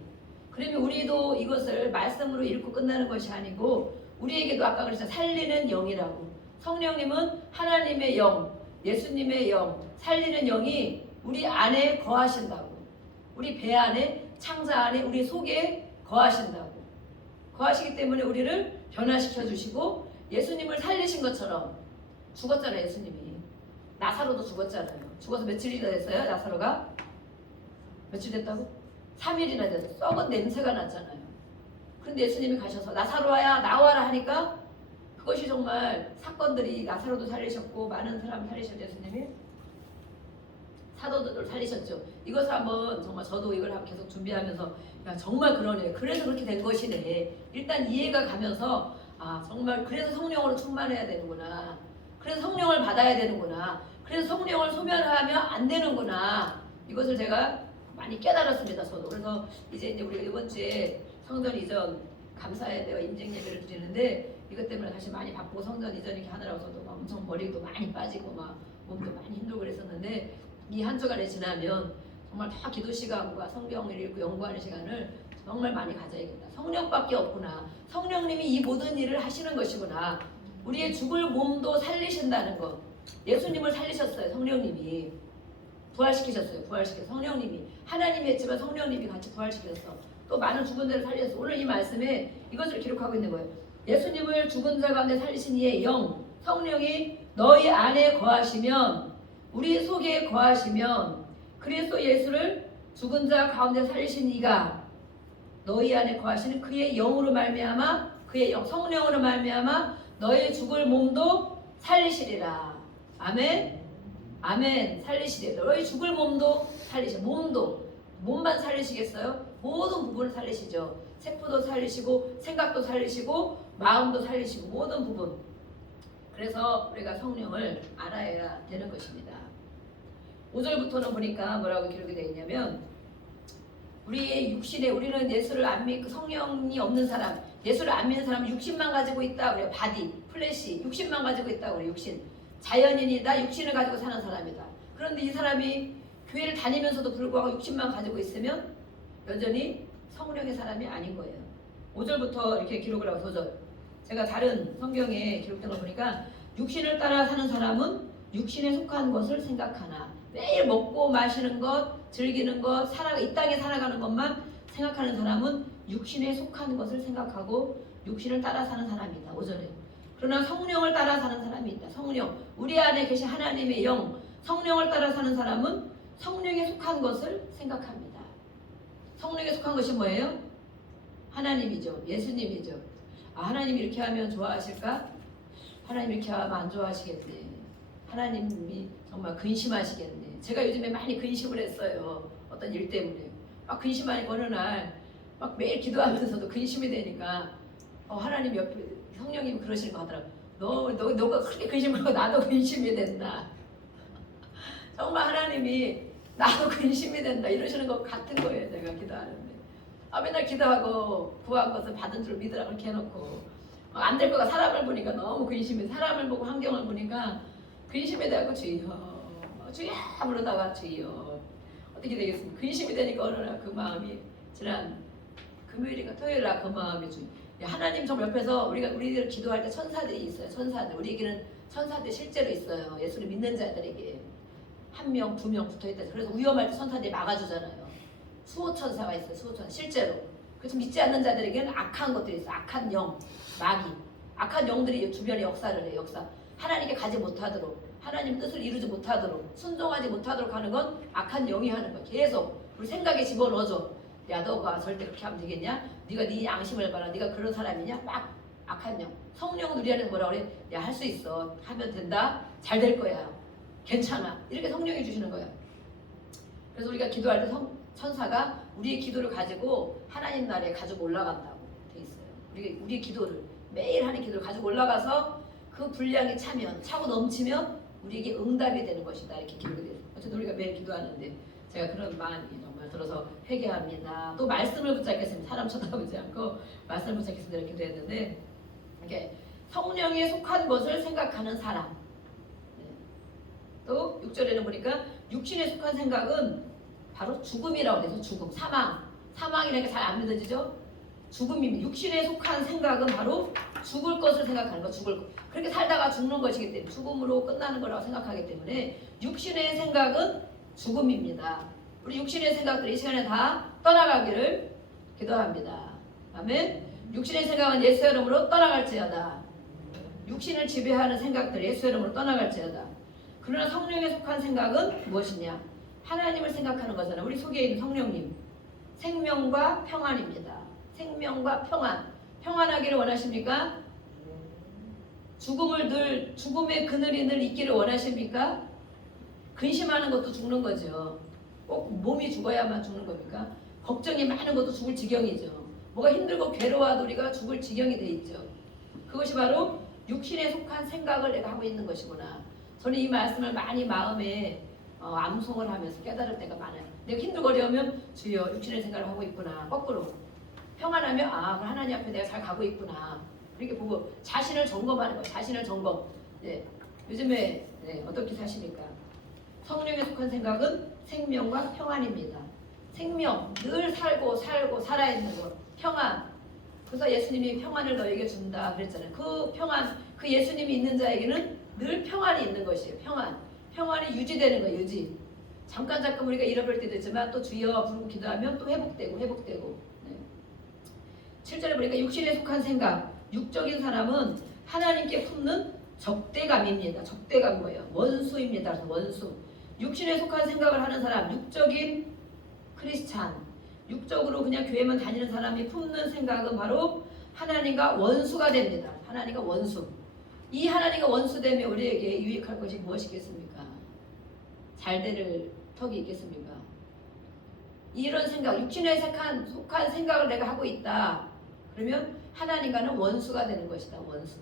그러면 우리도 이것을 말씀으로 읽고 끝나는 것이 아니고 우리에게도 아까 그랬죠. 살리는 영이라고. 성령님은 하나님의 영, 예수님의 영, 살리는 영이 우리 안에 거하신다고. 우리 배 안에, 창자 안에, 우리 속에 거하신다고. 거하시기 때문에 우리를 변화시켜 주시고 예수님을 살리신 것처럼 죽었잖아요. 예수님이. 나사로도 죽었잖아요. 죽어서 며칠이나 됐어요? 나사로가? 며칠 됐다고? 3일이나 돼서 썩은 냄새가 났잖아요. 그런데 예수님이 가셔서 나사로야 나와라 하니까 그것이 정말 사건들이 나사로도 살리셨고 많은 사람 살리셨죠. 예수님이. 사도들을 살리셨죠. 이것을 한번 정말 저도 이걸 계속 준비하면서 야 정말 그러네. 그래서 그렇게 된 것이네. 일단 이해가 가면서 아 정말 그래서 성령으로 충만해야 되는구나. 그래서 성령을 받아야 되는구나. 그래서 성령을 소멸하면 안 되는구나. 이것을 제가 많이 깨달았습니다. 저도. 그래서 이제 우리가 이번 주에 성전 이전 감사에 대해 인증 예배를 드리는데 이것 때문에 다시 많이 바쁘고 성전 이전 이렇게 하느라고 저도 막 엄청 머리도 많이 빠지고 막 몸도 많이 힘들고 그랬었는데 이 한 주간에 지나면 정말 다 기도 시간과 성경을 읽고 연구하는 시간을 정말 많이 가져야겠다. 성령밖에 없구나. 성령님이 이 모든 일을 하시는 것이구나. 우리의 죽을 몸도 살리신다는 것. 예수님을 살리셨어요. 성령님이. 부활시키셨어요. 부활시켜 성령님이. 하나님이 했지만 성령님이 같이 부활시켰어. 또 많은 죽은 자를 살렸어. 오늘 이 말씀에 이것을 기록하고 있는 거예요. 예수님을 죽은 자 가운데 살리신 이의 영, 성령이 너희 안에 거하시면 우리 속에 거하시면 그리스도 예수를 죽은 자 가운데 살리신 이가 너희 안에 거하시는 그의 영으로 말미암아 그의 영 성령으로 말미암아 너의 죽을 몸도 살리시리라. 아멘. 아멘. 살리시리라. 너희 죽을 몸도 살리시. 몸만 살리시겠어요? 모든 부분을 살리시죠. 세포도 살리시고 생각도 살리시고 마음도 살리시고 모든 부분. 그래서 우리가 성령을 알아야 되는 것입니다. 5절부터는 보니까 뭐라고 기록이 되어 있냐면 우리의 육신에 우리는 예수를 안 믿고 성령이 없는 사람, 예수를 안 믿는 사람은 육신만 가지고 있다. 우리가 바디, 플래시, 육신만 가지고 있다. 우리 육신. 자연인이다. 육신을 가지고 사는 사람이다. 그런데 이 사람이 교회를 다니면서도 불구하고 육신만 가지고 있으면 여전히 성령의 사람이 아닌 거예요. 5절부터 이렇게 기록을 하고 5절. 제가 다른 성경에 기록된 걸 보니까 육신을 따라 사는 사람은 육신에 속한 것을 생각하나 매일 먹고 마시는 것, 즐기는 것, 이 땅에 살아가는 것만 생각하는 사람은 육신에 속한 것을 생각하고 육신을 따라 사는 사람이 있다. 5절에. 그러나 성령을 따라 사는 사람이 있다. 성령. 우리 안에 계신 하나님의 영. 성령을 따라 사는 사람은 성령에 속한 것을 생각합니다. 성령에 속한 것이 뭐예요? 하나님이죠. 예수님이죠. 하나님이 이렇게 하면 좋아하실까? 하나님 이렇게 하면 안 좋아하시겠네. 하나님이 정말 근심하시겠네. 제가 요즘에 많이 근심을 했어요. 어떤 일 때문에. 막 근심하니까 어느 날 막 매일 기도하면서도 근심이 되니까 하나님 옆에 성령님이 그러시는 거 하더라고요. 너가 그렇게 근심하고 나도 근심이 된다. 정말 하나님이 나도 근심이 된다 이러시는 것 같은 거예요. 제가 기도하는데 맨날 기도하고 구한 것을 받은 줄 믿으라고 이렇게 해놓고 안 될 거가 사람을 보니까 너무 근심이 사람을 보고 환경을 보니까 근심이 돼갖고 주여 부르다가 주여 어떻게 되겠습니까? 근심이 되니까 어느 날 그 마음이 지난 금요일인가 토요일날 그 마음이 주여 하나님 정 옆에서 우리들 기도할 때 천사들이 있어요. 천사들 우리에게는 천사들이 실제로 있어요. 예수를 믿는 자들에게 1명, 2명 붙어있다. 그래서 위험할 때 천사들이 막아주잖아요. 수호천사가 있어요. 수호천사 실제로. 그래서 믿지 않는 자들에게는 악한 것들이 있어요. 악한 영, 마귀. 악한 영들이 주변에 역사를 해요. 역사. 하나님께 가지 못하도록 하나님 뜻을 이루지 못하도록 순종하지 못하도록 하는 건 악한 영이 하는 거야. 계속 우리 생각에 집어넣어줘. 야 너가 절대 그렇게 하면 되겠냐? 네가 네 양심을 봐라. 네가 그런 사람이냐? 막 악한 영. 성령은 우리 안에서 뭐라 그래? 야 할 수 있어. 하면 된다. 잘 될 거야. 괜찮아. 이렇게 성령이 주시는 거야. 그래서 우리가 기도할 때 천사가 우리의 기도를 가지고 하나님 나라에 가지고 올라간다고 돼 있어요. 우리 기도를 매일 하는 기도를 가지고 올라가서 그 분량이 차고 넘치면 우리에게 응답이 되는 것이다 이렇게 기록이 돼요. 어쨌든 우리가 매일 기도하는데 제가 그런 마음이 정말 들어서 회개합니다. 또 말씀을 붙잡겠습니다. 사람 쳐다보지 않고 말씀을 붙잡겠습니다 이렇게 기도했는데 이게 성령에 속한 것을 생각하는 사람. 네. 또 6절에는 보니까 육신에 속한 생각은 바로 죽음이라고 돼서 죽음, 사망이라는 게 잘 안 믿어지죠? 죽음입니다. 육신에 속한 생각은 바로 죽을 것을 생각하는 거, 죽을 것. 그렇게 살다가 죽는 것이기 때문에 죽음으로 끝나는 거라고 생각하기 때문에 육신의 생각은 죽음입니다. 우리 육신의 생각들이 이 시간에 다 떠나가기를 기도합니다. 아멘. 육신의 생각은 예수의 이름으로 떠나갈지어다. 육신을 지배하는 생각들 예수의 이름으로 떠나갈지어다. 그러나 성령에 속한 생각은 무엇이냐? 하나님을 생각하는 거잖아요. 우리 속에 있는 성령님. 생명과 평안입니다. 생명과 평안. 평안하기를 원하십니까? 죽음의 그늘이 늘 있기를 원하십니까? 근심하는 것도 죽는 거죠. 꼭 몸이 죽어야만 죽는 겁니까? 걱정이 많은 것도 죽을 지경이죠. 뭐가 힘들고 괴로워도 우리가 죽을 지경이 돼 있죠. 그것이 바로 육신에 속한 생각을 내가 하고 있는 것이구나. 저는 이 말씀을 많이 마음에 암송을 하면서 깨달을 때가 많아요. 내가 힘들고 어려우면 주여 육신의 생각을 하고 있구나. 거꾸로 평안하면 그럼 하나님 앞에 내가 잘 가고 있구나. 이렇게 보고 자신을 점검하는 거예요. 자신을 점검. 네. 요즘에 어떻게 사십니까? 성령에 속한 생각은 생명과 평안입니다. 생명, 늘 살고 살아있는 것. 평안. 그래서 예수님이 평안을 너에게 준다 그랬잖아요. 그 평안, 그 예수님이 있는 자에게는 늘 평안이 있는 것이에요. 평안이 유지되는 거예요. 유지. 잠깐 우리가 잃어버릴 때도 있지만 또 주여 부르고 기도하면 또 회복되고. 네. 7절에 보니까 육신에 속한 생각, 육적인 사람은 하나님께 품는 적대감입니다. 적대감 뭐예요? 원수입니다. 그래서 원수. 육신에 속한 생각을 하는 사람, 육적인 크리스찬, 육적으로 그냥 교회만 다니는 사람이 품는 생각은 바로 하나님과 원수가 됩니다. 하나님과 원수. 이 하나님과 원수되면 우리에게 유익할 것이 무엇이겠습니까? 잘 될 턱이 있겠습니까? 이런 생각, 육신에 속한 생각을 내가 하고 있다. 그러면 하나님과는 원수가 되는 것이다. 원수.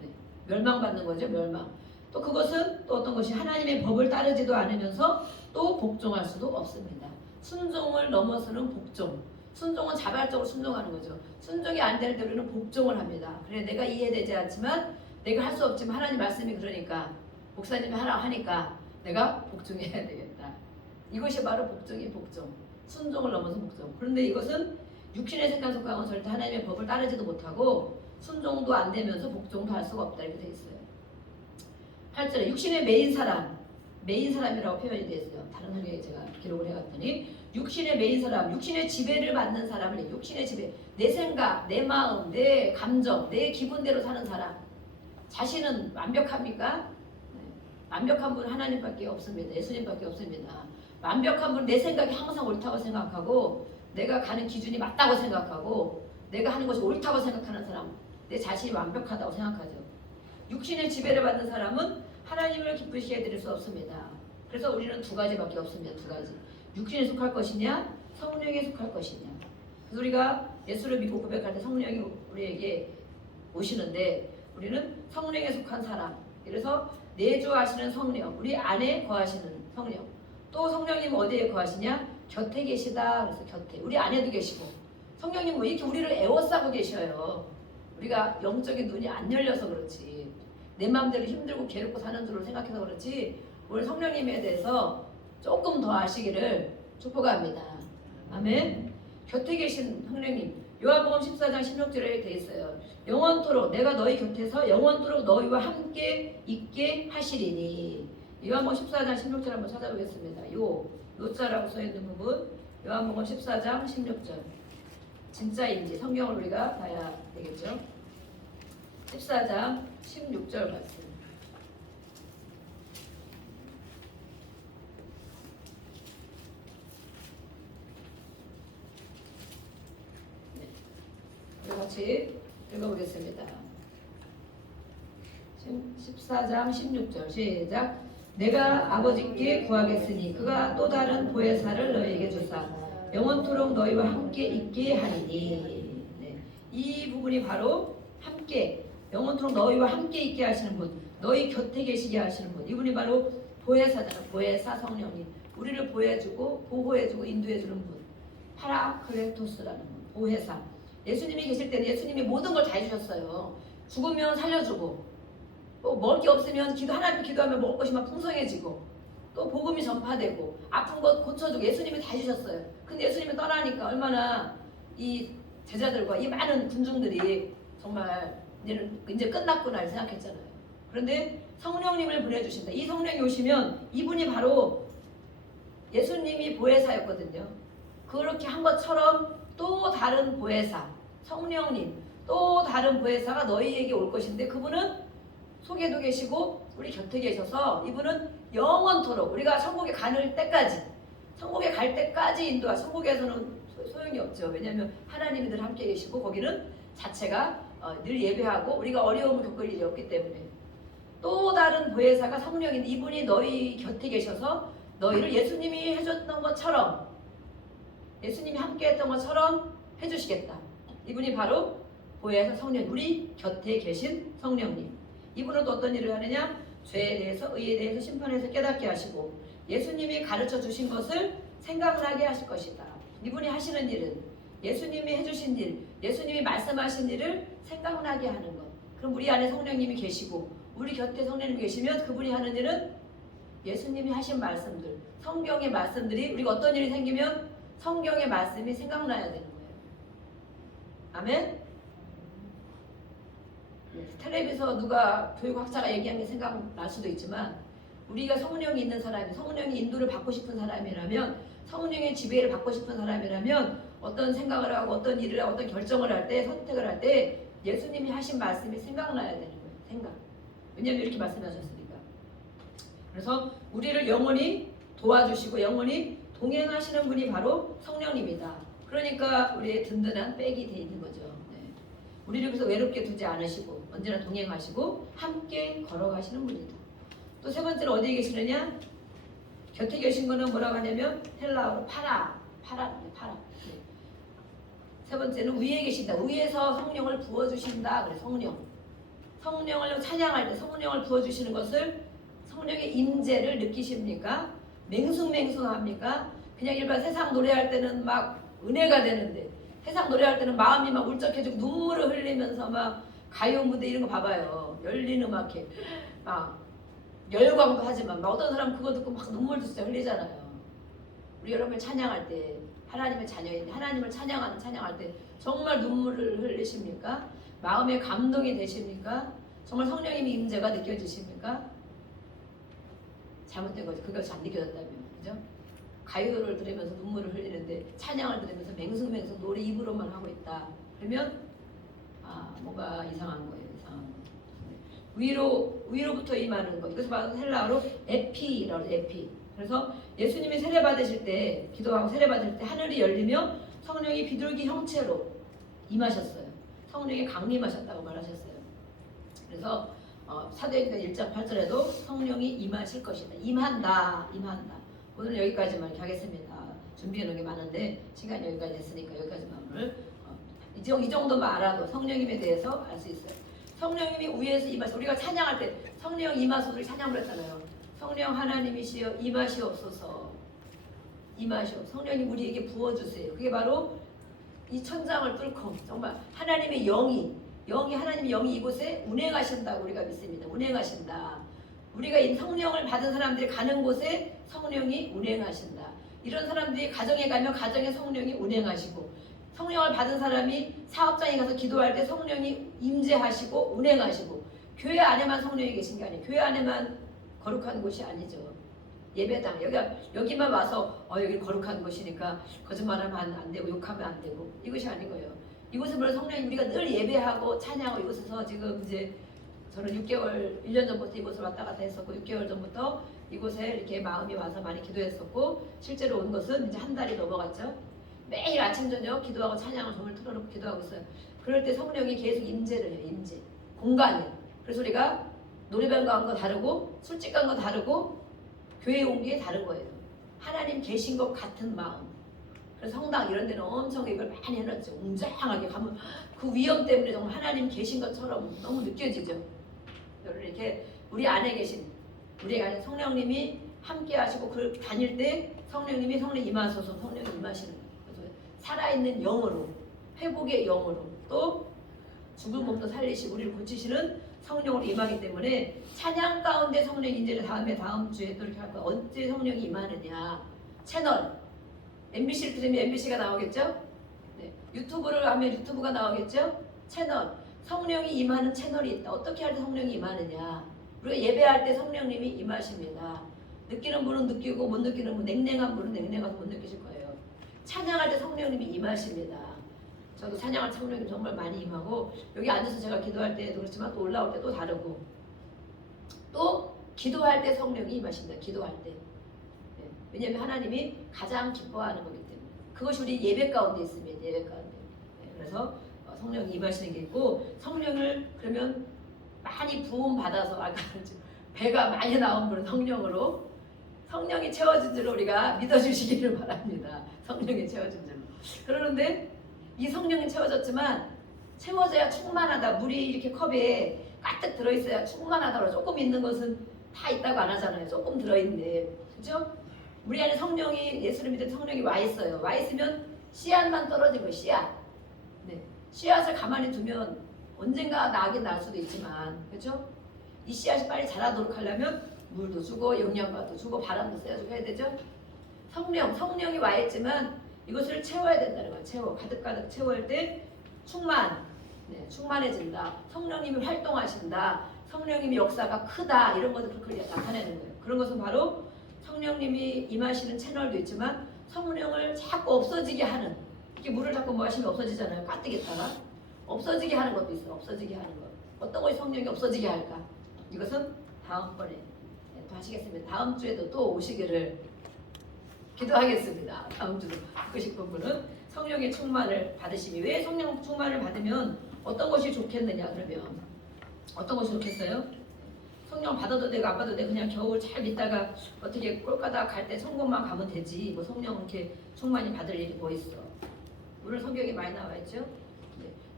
네. 멸망받는 거죠. 멸망. 또 그것은 또 어떤 것이 하나님의 법을 따르지도 않으면서 또 복종할 수도 없습니다. 순종을 넘어서는 복종. 순종은 자발적으로 순종하는 거죠. 순종이 안 될 때 우리는 복종을 합니다. 그래 내가 이해되지 않지만 내가 할 수 없지만 하나님 말씀이 그러니까 목사님이 하라 하니까 내가 복종해야 되겠다. 이것이 바로 복종이 복종. 순종을 넘어서 복종. 그런데 이것은 육신의 색깔 속하고는 절대 하나님의 법을 따르지도 못하고 순종도 안 되면서 복종도 할 수가 없다 이렇게 돼 있어요. 8절에 육신의 메인 사람이라고 표현이 되어 있어요. 다른 성경에 제가 기록을 해갔더니 육신의 메인 사람, 육신의 지배를 받는 사람을 육신의 지배, 내 생각, 내 마음, 내 감정, 내 기분대로 사는 사람. 자신은 완벽합니까? 네. 완벽한 분은 하나님밖에 없습니다. 예수님밖에 없습니다. 완벽한 분은 내 생각이 항상 옳다고 생각하고 내가 가는 기준이 맞다고 생각하고 내가 하는 것이 옳다고 생각하는 사람, 내 자신이 완벽하다고 생각하죠. 육신의 지배를 받는 사람은 하나님을 기쁘시게 해드릴 수 없습니다. 그래서 우리는 두 가지밖에 없습니다. 두 가지. 육신에 속할 것이냐, 성령에 속할 것이냐. 그래서 우리가 예수를 믿고 고백할 때 성령이 우리에게 오시는데 우리는 성령에 속한 사람. 그래서 내주하시는 성령, 우리 안에 거하시는 성령. 또 성령님은 어디에 거하시냐? 곁에 계시다. 그래서 곁에. 우리 안에도 계시고. 성령님은 왜 이렇게 우리를 에워싸고 계셔요? 우리가 영적인 눈이 안 열려서 그렇지. 내 마음대로 힘들고 괴롭고 사는 줄을 생각해서 그렇지. 오늘 성령님에 대해서 조금 더 아시기를 축복합니다. 아멘. 곁에 계신 성령님. 요한복음 14장 16절에 되어 있어요. 영원토록 내가 너희 곁에서 영원토록 너희와 함께 있게 하시리니. 요한복음 14장 16절 한번 찾아보겠습니다. 요자라고 써있는 부분. 요한복음 14장 16절. 진짜인지 성경을 우리가 봐야 되겠죠. 14장 16절 말씀. 우리 같이 읽어보겠습니다. 14장 16절 시작. 내가 아버지께 구하겠으니 그가 또 다른 보혜사를 너희에게 주사 영원토록 너희와 함께 있게 하리니. 네. 이 부분이 바로 함께 영원토록 너희와 함께 있게 하시는 분, 너희 곁에 계시게 하시는 분, 이분이 바로 보혜사잖아. 보혜사 성령님, 우리를 보호해주고 보호해주고 인도해주는 분, 파라클레토스라는 분, 보혜사. 예수님이 계실 때는 예수님이 모든 걸 다 해주셨어요. 죽으면 살려주고, 또 먹을 게 없으면 하나님 기도하면 먹을 것이 막 풍성해지고, 또 복음이 전파되고, 아픈 것 고쳐주고, 예수님이 다 해주셨어요. 근데 예수님이 떠나니까 얼마나 이 제자들과 이 많은 군중들이 정말 이제 끝났구나 생각했잖아요. 그런데 성령님을 보내주신다. 이 성령이 오시면 이분이 바로 예수님이 보혜사였거든요. 그렇게 한 것처럼 또 다른 보혜사, 성령님, 또 다른 보혜사가 너희에게 올 것인데 그분은 속에도 계시고 우리 곁에 계셔서 이분은 영원토록 우리가 천국에 갈 때까지, 천국에 갈 때까지 인도하. 천국에서는 소용이 없죠. 왜냐하면 하나님이 늘 함께 계시고 거기는 자체가 늘 예배하고 우리가 어려움을 겪을 일이 없기 때문에. 또 다른 보혜사가 성령인데 이분이 너희 곁에 계셔서 너희를 예수님이 해줬던 것처럼, 예수님이 함께 했던 것처럼 해주시겠다. 이분이 바로 보혜사 성령, 우리 곁에 계신 성령님. 이분은 또 어떤 일을 하느냐? 죄에 대해서, 의에 대해서, 심판에서 깨닫게 하시고 예수님이 가르쳐 주신 것을 생각나게 하실 것이다. 이분이 하시는 일은 예수님이 해주신 일, 예수님이 말씀하신 일을 생각나게 하는 것. 그럼 우리 안에 성령님이 계시고 우리 곁에 성령님이 계시면 그분이 하는 일은 예수님이 하신 말씀들, 성경의 말씀들이, 우리가 어떤 일이 생기면 성경의 말씀이 생각나야 되는 거예요. 아멘? 텔레비에서 누가 교육학자가 얘기한 게 생각날 수도 있지만 우리가 성령이 있는 사람이, 성령이 인도를 받고 싶은 사람이라면, 성령의 지배를 받고 싶은 사람이라면 어떤 생각을 하고 어떤 일을 하고 어떤 결정을 할 때, 선택을 할 때 예수님이 하신 말씀이 생각나야 되는 거예요. 생각. 왜냐하면 이렇게 말씀하셨으니까. 그래서 우리를 영원히 도와주시고 영원히 동행하시는 분이 바로 성령님이다. 그러니까 우리의 든든한 백이 돼 있는 거죠. 네. 우리를 그래서 외롭게 두지 않으시고 언제나 동행하시고 함께 걸어가시는 분이다. 또 세 번째는 어디에 계시느냐? 곁에 계신 거는 뭐라고 하냐면 헬라어로 파라. 네. 세 번째는 위에 계신다. 위에서 성령을 부어주신다. 그래, 성령을 찬양할 때 성령을 부어주시는 것을, 성령의 임재를 느끼십니까? 맹숭맹숭합니까? 그냥 일반 세상 노래할 때는 막 은혜가 되는데, 세상 노래할 때는 마음이 막 울적해지고 눈물을 흘리면서 막 가요 무대 이런 거 봐봐요. 열린 음악회 막 열광도 하지만 막 어떤 사람 그거 듣고 막 눈물도 진짜 흘리잖아요. 우리 여러분을 찬양할 때, 하나님의 자녀인데 하나님을 찬양할 때 정말 눈물을 흘리십니까? 마음에 감동이 되십니까? 정말 성령님의 임재가 느껴지십니까? 잘못된 거죠. 그것이 안 느껴졌다면, 그죠? 가요를 들으면서 눈물을 흘리는데 찬양을 들으면서 맹숭맹숭 노래 입으로만 하고 있다. 그러면 뭔가 이상한 거예요. 이상한 거. 위로부터 임하는 거. 이것을 바로 헬라어로 에피라고 해요. 에피. 그래서 예수님이 세례 받으실 때, 기도하고 세례 받을 때 하늘이 열리며 성령이 비둘기 형체로 임하셨어요. 성령이 강림하셨다고 말하셨어요. 그래서 사도행전 1장 8절에도 성령이 임하실 것이다. 임한다. 오늘 여기까지만 이렇게 하겠습니다. 준비해 놓은 게 많은데 시간이 여기까지 됐으니까 여기까지만 오늘 이 정도만 알아도 성령님에 대해서 알 수 있어요. 성령님이 위에서 임하셔. 우리가 찬양할 때 성령 임하소서 우리 찬양을 했잖아요. 성령 하나님이시여 임하시옵소서. 성령님 우리에게 부어주세요. 그게 바로 이 천장을 뚫고 정말 하나님의 하나님의 영이 이곳에 운행하신다고 우리가 믿습니다. 운행하신다. 우리가 이 성령을 받은 사람들이 가는 곳에 성령이 운행하신다. 이런 사람들이 가정에 가면 가정에 성령이 운행하시고, 성령을 받은 사람이 사업장에 가서 기도할 때 성령이 임재하시고 운행하시고, 교회 안에만 성령이 계신 게 아니에요. 교회 안에만 거룩한 곳이 아니죠. 예배당 여기만 와서 여기 거룩한 곳이니까 거짓말하면 안 되고 욕하면 안 되고 이것이 아니고요. 이곳에 물론 성령님 우리가 늘 예배하고 찬양하고 이곳에서 지금 이제 저는 1년 전부터 이곳을 왔다 갔다 했었고 6개월 전부터 이곳에 이렇게 마음이 와서 많이 기도했었고, 실제로 온 것은 이제 한 달이 넘어갔죠. 매일 아침 저녁 기도하고 찬양을 정말 틀어놓고 기도하고 있어요. 그럴 때 성령이 계속 임재를 해요. 임재 공간이. 그래서 우리가 노래방 간 거 다르고 술집 간 거 다르고 교회에 온 게 다른 거예요. 하나님 계신 것 같은 마음. 그래서 성당 이런 데는 엄청 이걸 많이 해놨죠. 웅장하게 가면 그 위험 때문에 정말 하나님 계신 것처럼 너무 느껴지죠. 여러분 이렇게 우리 안에 계신 우리 안에 성령님이 함께 하시고 그 다닐 때 성령님 임하소서 성령이 임하시는 거예요. 그래서 살아있는 영으로 회복의 영으로 또 죽은 몸도 살리시고 우리를 고치시는 성령으로 임하기 때문에 찬양 가운데 성령이 이제 다음 주에 또 이렇게 할 거예요. 언제 성령이 임하느냐 채널 MBC를 들으면 MBC가 나오겠죠? 네. 유튜브를 하면 유튜브가 나오겠죠? 채널 성령이 임하는 채널이 있다. 어떻게 할 때 성령이 임하느냐 우리가 예배할 때 성령님이 임하십니다. 느끼는 분은 느끼고 못 느끼는 분 냉랭한 분은 냉랭해서 못 느끼실 거예요. 찬양할 때 성령님이 임하십니다. 저도 찬양할 때 성령님 정말 많이 임하고 여기 앉아서 제가 기도할 때도 그렇지만 또 올라올 때 또 다르고 또 기도할 때 성령이 임하십니다. 기도할 때. 네. 왜냐하면 하나님이 가장 기뻐하는 거기 때문에 그것이 우리 예배 가운데 있습니다. 예배 가운데. 네. 그래서 성령이 임하시는 게 있고 성령을 그러면 많이 부음 받아서 아까 배가 많이 나온 분은 성령이 채워진 줄 우리가 믿어주시기를 바랍니다. 성령이 채워진 줄. 그러는데 이 성령이 채워졌지만 채워져야 충만하다. 물이 이렇게 컵에 가득 들어있어야 충만하다. 조금 있는 것은 다 있다고 안 하잖아요. 조금 들어있는데 그죠? 우리 안에 성령이 예수를 믿는 성령이 와 있어요. 와 있으면 씨앗만 떨어진 거예요. 씨앗. 네. 씨앗을 가만히 두면 언젠가 나긴 날 수도 있지만 그죠? 이 씨앗이 빨리 자라도록 하려면 물도 주고 영양가도 주고 바람도 쐬주고 해야 되죠? 성령이 와 있지만 이것을 채워야 된다는 거예요. 가득 채워야 때 충만해진다. 성령님이 활동하신다. 성령님이 역사가 크다. 이런 것을 그렇게 나타내는 거예요. 그런 것은 바로 성령님이 임하시는 채널도 있지만 성령을 자꾸 없어지게 하는 이렇게 물을 자꾸 마시면 없어지잖아요. 가뜩했다가 없어지게 하는 것도 있어. 없어지게 하는 것. 어떤 것이 성령이 없어지게 할까? 이것은 다음번에 또 하시겠습니다. 다음 주에도 또 오시기를 기도하겠습니다. 다음 주도 듣고 싶은 분은 성령의 충만을 받으시면 왜 성령 충만을 받으면 어떤 것이 좋겠느냐 그러면 어떤 것이 좋겠어요? 성령 받아도 되고 안 받아도 되고 그냥 겨우 잘 믿다가 어떻게 꼴까다 갈 때 성공만 가면 되지 뭐 성령 이렇게 충만히 받을 일이 뭐 있어. 오늘 성경에 많이 나와 있죠?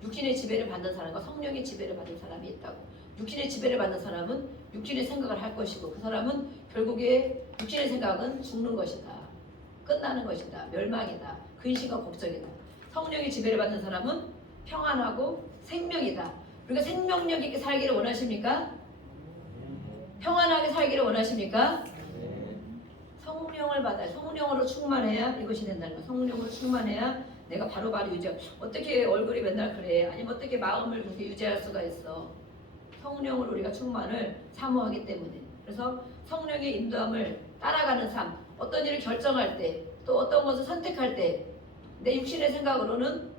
육신의 지배를 받는 사람과 성령의 지배를 받는 사람이 있다고. 육신의 지배를 받는 사람은 육신의 생각을 할 것이고 그 사람은 결국에 육신의 생각은 죽는 것이다. 끝나는 것이다. 멸망이다. 근심과 걱정이다. 성령의 지배를 받는 사람은 평안하고 생명이다. 우리가 생명력 있게 살기를 원하십니까? 평안하게 살기를 원하십니까? 성령을 받아야 성령으로 충만해야 이것이 된다는 거야. 성령으로 충만해야 내가 바로바로 유지하고 어떻게 얼굴이 맨날 그래 아니면 어떻게 마음을 그렇게 유지할 수가 있어. 성령으로 우리가 충만을 사모하기 때문에 그래서 성령의 인도함을 따라가는 삶 어떤 일을 결정할 때 또 어떤 것을 선택할 때 내 육신의 생각으로는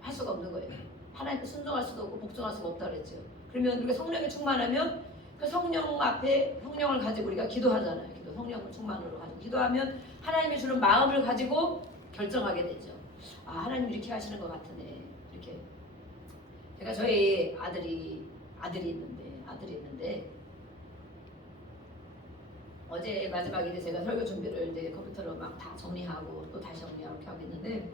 할 수가 없는 거예요. 하나님께 순종할 수도 없고 복종할 수가 없다 그랬죠. 그러면 우리가 성령에 충만하면 그 성령 앞에 성령을 가지고 우리가 기도하잖아요. 성령 충만으로 가지고 기도하면 하나님이 주는 마음을 가지고 결정하게 되죠. 아 하나님 이렇게 하시는 것 같으네. 이렇게 제가 저희 아들이 있는데 어제 마지막에 이제 제가 설교 준비를 이제 컴퓨터로 막 다 정리하고 또 다시 정리하고 이렇게 하고 있는데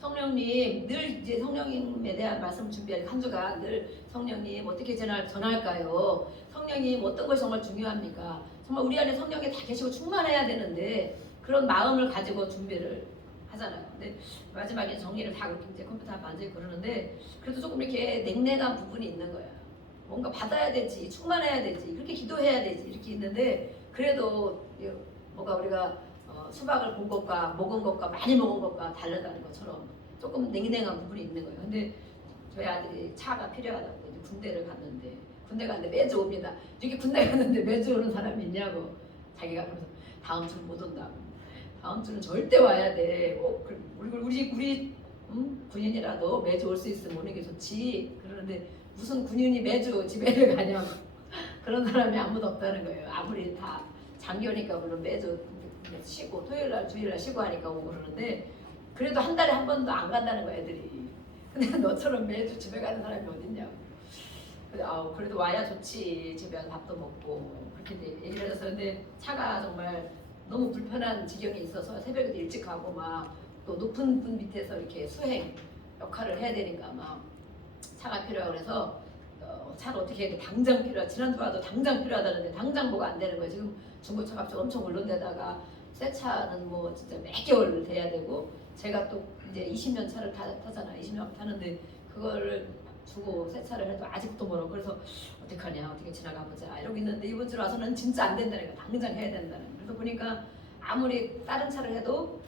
성령님 늘 이제 성령님에 대한 말씀 준비할 한 주간 늘 성령님 어떻게 전할까요? 성령님 어떤 것이 정말 중요합니까? 정말 우리 안에 성령이 다 계시고 충만해야 되는데 그런 마음을 가지고 준비를 하잖아요. 근데 마지막에 정리를 다 그렇게 이제 컴퓨터 앞에 앉아 있고 그러는데 그래도 조금 이렇게 냉랭한 부분이 있는 거야. 뭔가 받아야 되지, 충만해야 되지, 그렇게 기도해야 되지 이렇게 있는데 그래도 뭐가 우리가 수박을 본 것과 먹은 것과 많이 먹은 것과 다르다는 것처럼 조금 냉랭한 부분이 있는 거예요. 근데 저희 아들이 차가 필요하다고 이제 군대 갔는데 매주 옵니다. 이렇게 군대 갔는데 매주 오는 사람이 있냐고 자기가 그래서 다음 주는 못 온다고. 다음 주는 절대 와야 돼. 우리 군인이라도 매주 올 수 있으면 오는 게 좋지. 그러는데 무슨 군인이 매주 집에를 가냐고. 그런 사람이 아무도 없다는 거예요. 아무리 다 장교니까 물론 매주 쉬고 토요일날 주일날 쉬고 하니까 오고 그러는데 그래도 한 달에 한 번도 안 간다는 거야 애들이. 근데 너처럼 매주 집에 가는 사람이 어딨냐고. 그래도 와야 좋지. 집에 와서 밥도 먹고 그렇게 얘기를 해서 근데 차가 정말 너무 불편한 지경이 있어서 새벽에도 일찍 가고 막 또 높은 분 밑에서 이렇게 수행 역할을 해야 되니까 막 차가 필요하고 그래서 차를 어떻게 해야 돼? 당장 필요하다. 지난주 와도 당장 필요하다는데 당장 뭐가 안 되는 거예요. 지금 중고차 값이 엄청 오른 데다가 새 차는 뭐 진짜 몇 개월 돼야 되고 제가 또 이제 20년 차를 타잖아. 20년 타는데 그거를 주고 새 차를 해도 아직도 멀어. 그래서 어떡하냐, 어떻게 지나가 보자 이러고 있는데 이번 주 와서는 진짜 안 된다는 거야. 당장 해야 된다는 거야. 그래서 보니까 아무리 다른 차를 해도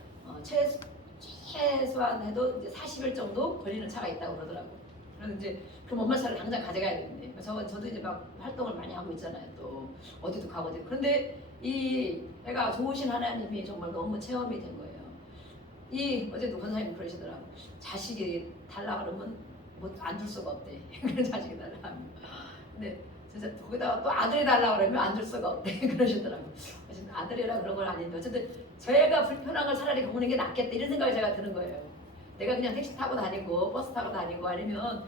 최소한 해도 이제 40일 정도 걸리는 차가 있다고 그러더라고. 그래서 이제 그럼 엄마 차를 당장 가져가야겠네. 저도 이제 막 활동을 많이 하고 있잖아요. 또 어디도 가고 어디. 그런데 이 애가 좋으신 하나님이 정말 너무 체험이 된 거예요. 이 어제도 권사님 그러시더라고. 자식이 달라 그러면 뭐 안 줄 수가 없대. 그런 자식이 달라 하면. 근데 진짜 거기다가 또 아들이 달라 그러면 안 줄 수가 없대. 그러시더라고. 아들이라 그런 건 아닌데 어쨌든 저희가 불편한 걸 차라리 겪는 게 낫겠다 이런 생각이 제가 드는 거예요. 내가 그냥 택시 타고 다니고 버스 타고 다니고 아니면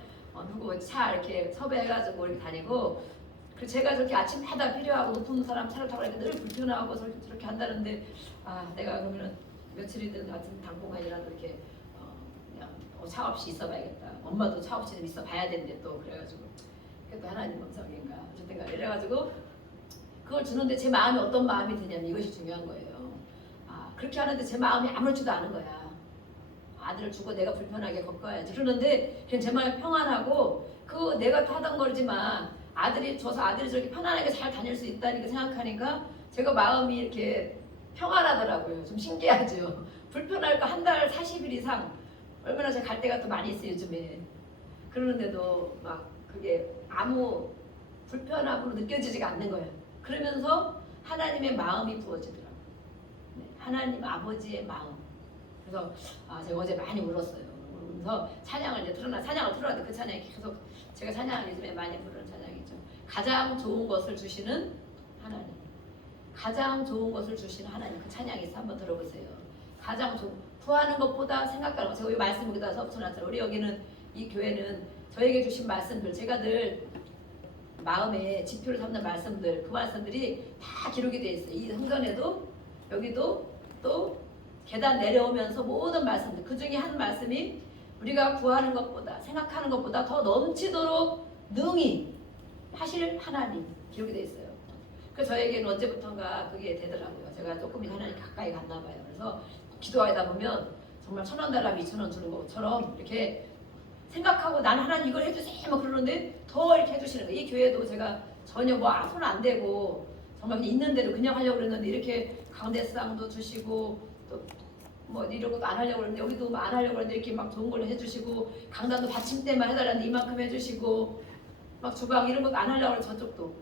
누구 차 이렇게 섭외해가지고 이렇게 다니고 그 제가 저렇게 아침마다 필요하고 높은 사람 차를 타고 다니는데 늘 불편하고 저렇게 한다는데 내가 그러면은 며칠이든 같은 당분간이라도 이렇게 그냥 차 없이 있어봐야겠다. 엄마도 차 없이 좀 있어봐야 된대 또 그래가지고 그것도 하나님 음성인가 어쨌든가 이래가지고 그걸 주는데 제 마음이 어떤 마음이 드냐면 이것이 중요한 거예요. 그렇게 하는데 제 마음이 아무렇지도 않은 거야. 아들을 주고 내가 불편하게 겪어야지. 그러는데 그냥 제 마음이 평안하고 그 내가 타던 거지만 아들이 줘서 아들이 저렇게 편안하게 잘 다닐 수 있다니까 생각하니까 제가 마음이 이렇게 평안하더라고요. 좀 신기하죠. 불편할까 한 달 40일 이상 얼마나 제가 갈 데가 또 많이 있어요 요즘에. 그러는데도 막 그게 아무 불편함으로 느껴지지가 않는 거예요. 그러면서 하나님의 마음이 부어지더라고요. 네, 하나님 아버지의 마음. 그래서 제가 어제 많이 울었어요. 그래서 찬양을 이제 찬양을 틀어놨는데 그 찬양이 계속 제가 찬양을 요즘에 많이 부르는 찬양이죠. 가장 좋은 것을 주시는 하나님. 가장 좋은 것을 주시는 하나님. 그 찬양이 있어 한번 들어보세요. 가장 구하는 것보다 생각하는 것. 제가 이 말씀 여기다 써붙여놨잖아요. 우리 여기는 이 교회는 저에게 주신 말씀들 제가 늘 마음에 지표를 삼는 말씀들 그 말씀들이 다 기록이 되어 있어요. 이 성전에도 여기도 또 계단 내려오면서 모든 말씀들 그 중에 한 말씀이 우리가 구하는 것보다 생각하는 것보다 더 넘치도록 능히 하실 하나님 기록이 되어 있어요. 그래서 저에게는 언제부턴가 그게 되더라고요. 제가 조금 하나님 가까이 갔나 봐요. 그래서 기도하다 보면 정말 1,000원 달라면 2,000원 주는 것처럼 이렇게 생각하고 나는 하나님 이걸 해주세요 막 그러는데 더 이렇게 해주시는 거예요. 이 교회도 제가 전혀 뭐 손 안 대고 정말 그냥 있는 대로 그냥 하려고 그랬는데 이렇게 강대상도 주시고 또 뭐 이런 것도 안 하려고 그랬는데 여기도 안 하려고 그랬는데 이렇게 막 좋은 걸로 해주시고 강단도 받침대만 해달라는데 이만큼 해주시고 막 주방 이런 것도 안 하려고 그랬는데 저쪽도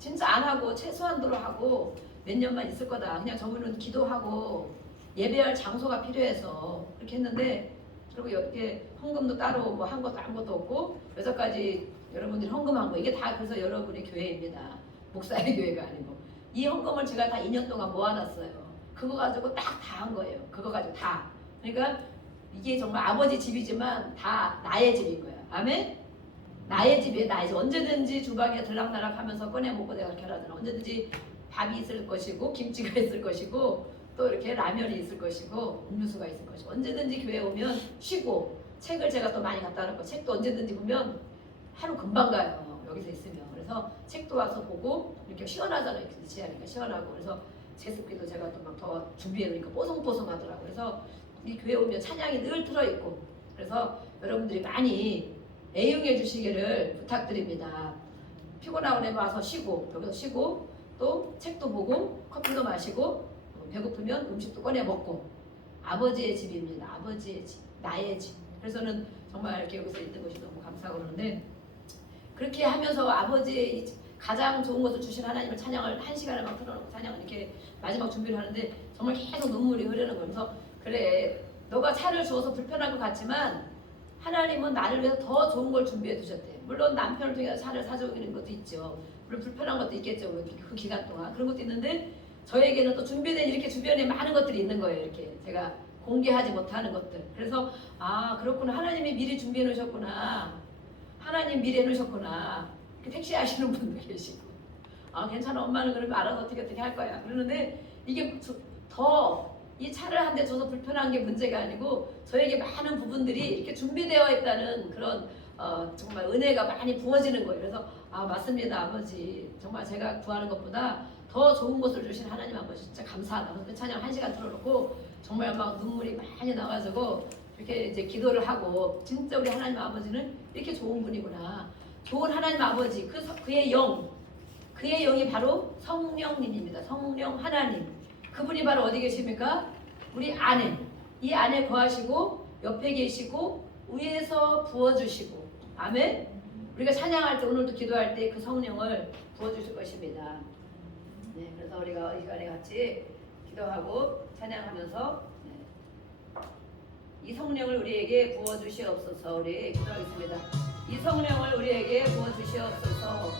진짜 안 하고 최소한도로 하고 몇 년만 있을 거다. 그냥 저분은 기도하고 예배할 장소가 필요해서 그렇게 했는데 그리고 이렇게 헌금도 따로 뭐 한 것도 아무것도 없고 6가지 여러분들이 헌금한 거 이게 다 그래서 여러분의 교회입니다. 목사의 교회가 아니고 이 헌금을 제가 다 2년 동안 모아놨어요. 그거 가지고 딱 다 한 거예요. 그거 가지고 다. 그러니까 이게 정말 아버지 집이지만 다 나의 집인 거야. 아멘? 나의 집이에요. 나의 집. 언제든지 주방에 들락날락하면서 꺼내 먹고 내가 이렇게 하잖아. 언제든지 밥이 있을 것이고 김치가 있을 것이고 또 이렇게 라면이 있을 것이고 음료수가 있을 것이고 언제든지 교회 오면 쉬고 책을 제가 또 많이 갖다 놓고 책도 언제든지 보면 하루 금방 가요. 여기서 있으면. 그래서 책도 와서 보고 이렇게 시원하잖아요. 이렇게 지하니까 시원하고 그래서 제습기도 제가 또 막 더 준비해 놓으니까 뽀송뽀송하더라고요. 그래서 이 교회 오면 찬양이 늘 틀어있고 그래서 여러분들이 많이 애용해 주시기를 부탁드립니다. 피곤하고 내면 와서 쉬고 여기서 쉬고 또 책도 보고 커피도 마시고 배고프면 음식도 꺼내 먹고 아버지의 집입니다. 아버지의 집, 나의 집. 그래서는 정말 이렇게 여기서 있는 것이 너무 감사하고 그러는데 그렇게 하면서 아버지의 가장 좋은 것을 주신 하나님을 찬양을 1시간을 막 틀어놓고 찬양을 이렇게 마지막 준비를 하는데 정말 계속 눈물이 흐르는 거예요. 그래서 그래 너가 차를 주어서 불편한 것 같지만 하나님은 나를 위해서 더 좋은 걸 준비해 두셨대. 물론 남편을 통해서 차를 사주는 것도 있죠. 물론 불편한 것도 있겠죠. 그 기간 동안 그런 것도 있는데 저에게는 또 준비된 이렇게 주변에 많은 것들이 있는 거예요. 이렇게 제가 공개하지 못하는 것들. 그래서 그렇구나. 하나님이 미리 준비해 놓으셨구나. 하나님 미리 해놓으셨구나. 택시 하시는 분도 계시고, 아 괜찮아 엄마는 그러면 알아서 어떻게 할 거야 그러는데, 이게 더 이 차를 한 대 줘서 불편한 게 문제가 아니고 저에게 많은 부분들이 이렇게 준비되어 있다는 그런 정말 은혜가 많이 부어지는 거예요. 그래서 아 맞습니다 아버지, 정말 제가 구하는 것보다 더 좋은 것을 주신 하나님 아버지 진짜 감사하다. 그 찬양 1시간 틀어놓고 정말 막 눈물이 많이 나가지고 이렇게 이제 기도를 하고, 진짜 우리 하나님 아버지는 이렇게 좋은 분이구나. 좋은 하나님 아버지, 그의 영이 바로 성령님입니다. 성령 하나님. 그분이 바로 어디 계십니까? 우리 안에, 이 안에 거하시고 옆에 계시고 위에서 부어주시고, 아멘. 우리가 찬양할 때, 오늘도 기도할 때 그 성령을 부어주실 것입니다. 네, 그래서 우리가 이 시간에 같이 기도하고 찬양하면서 이 성령을 우리에게 부어주시옵소서. 우리 기도하겠습니다. 이 성령을 우리에게 부어주시옵소서.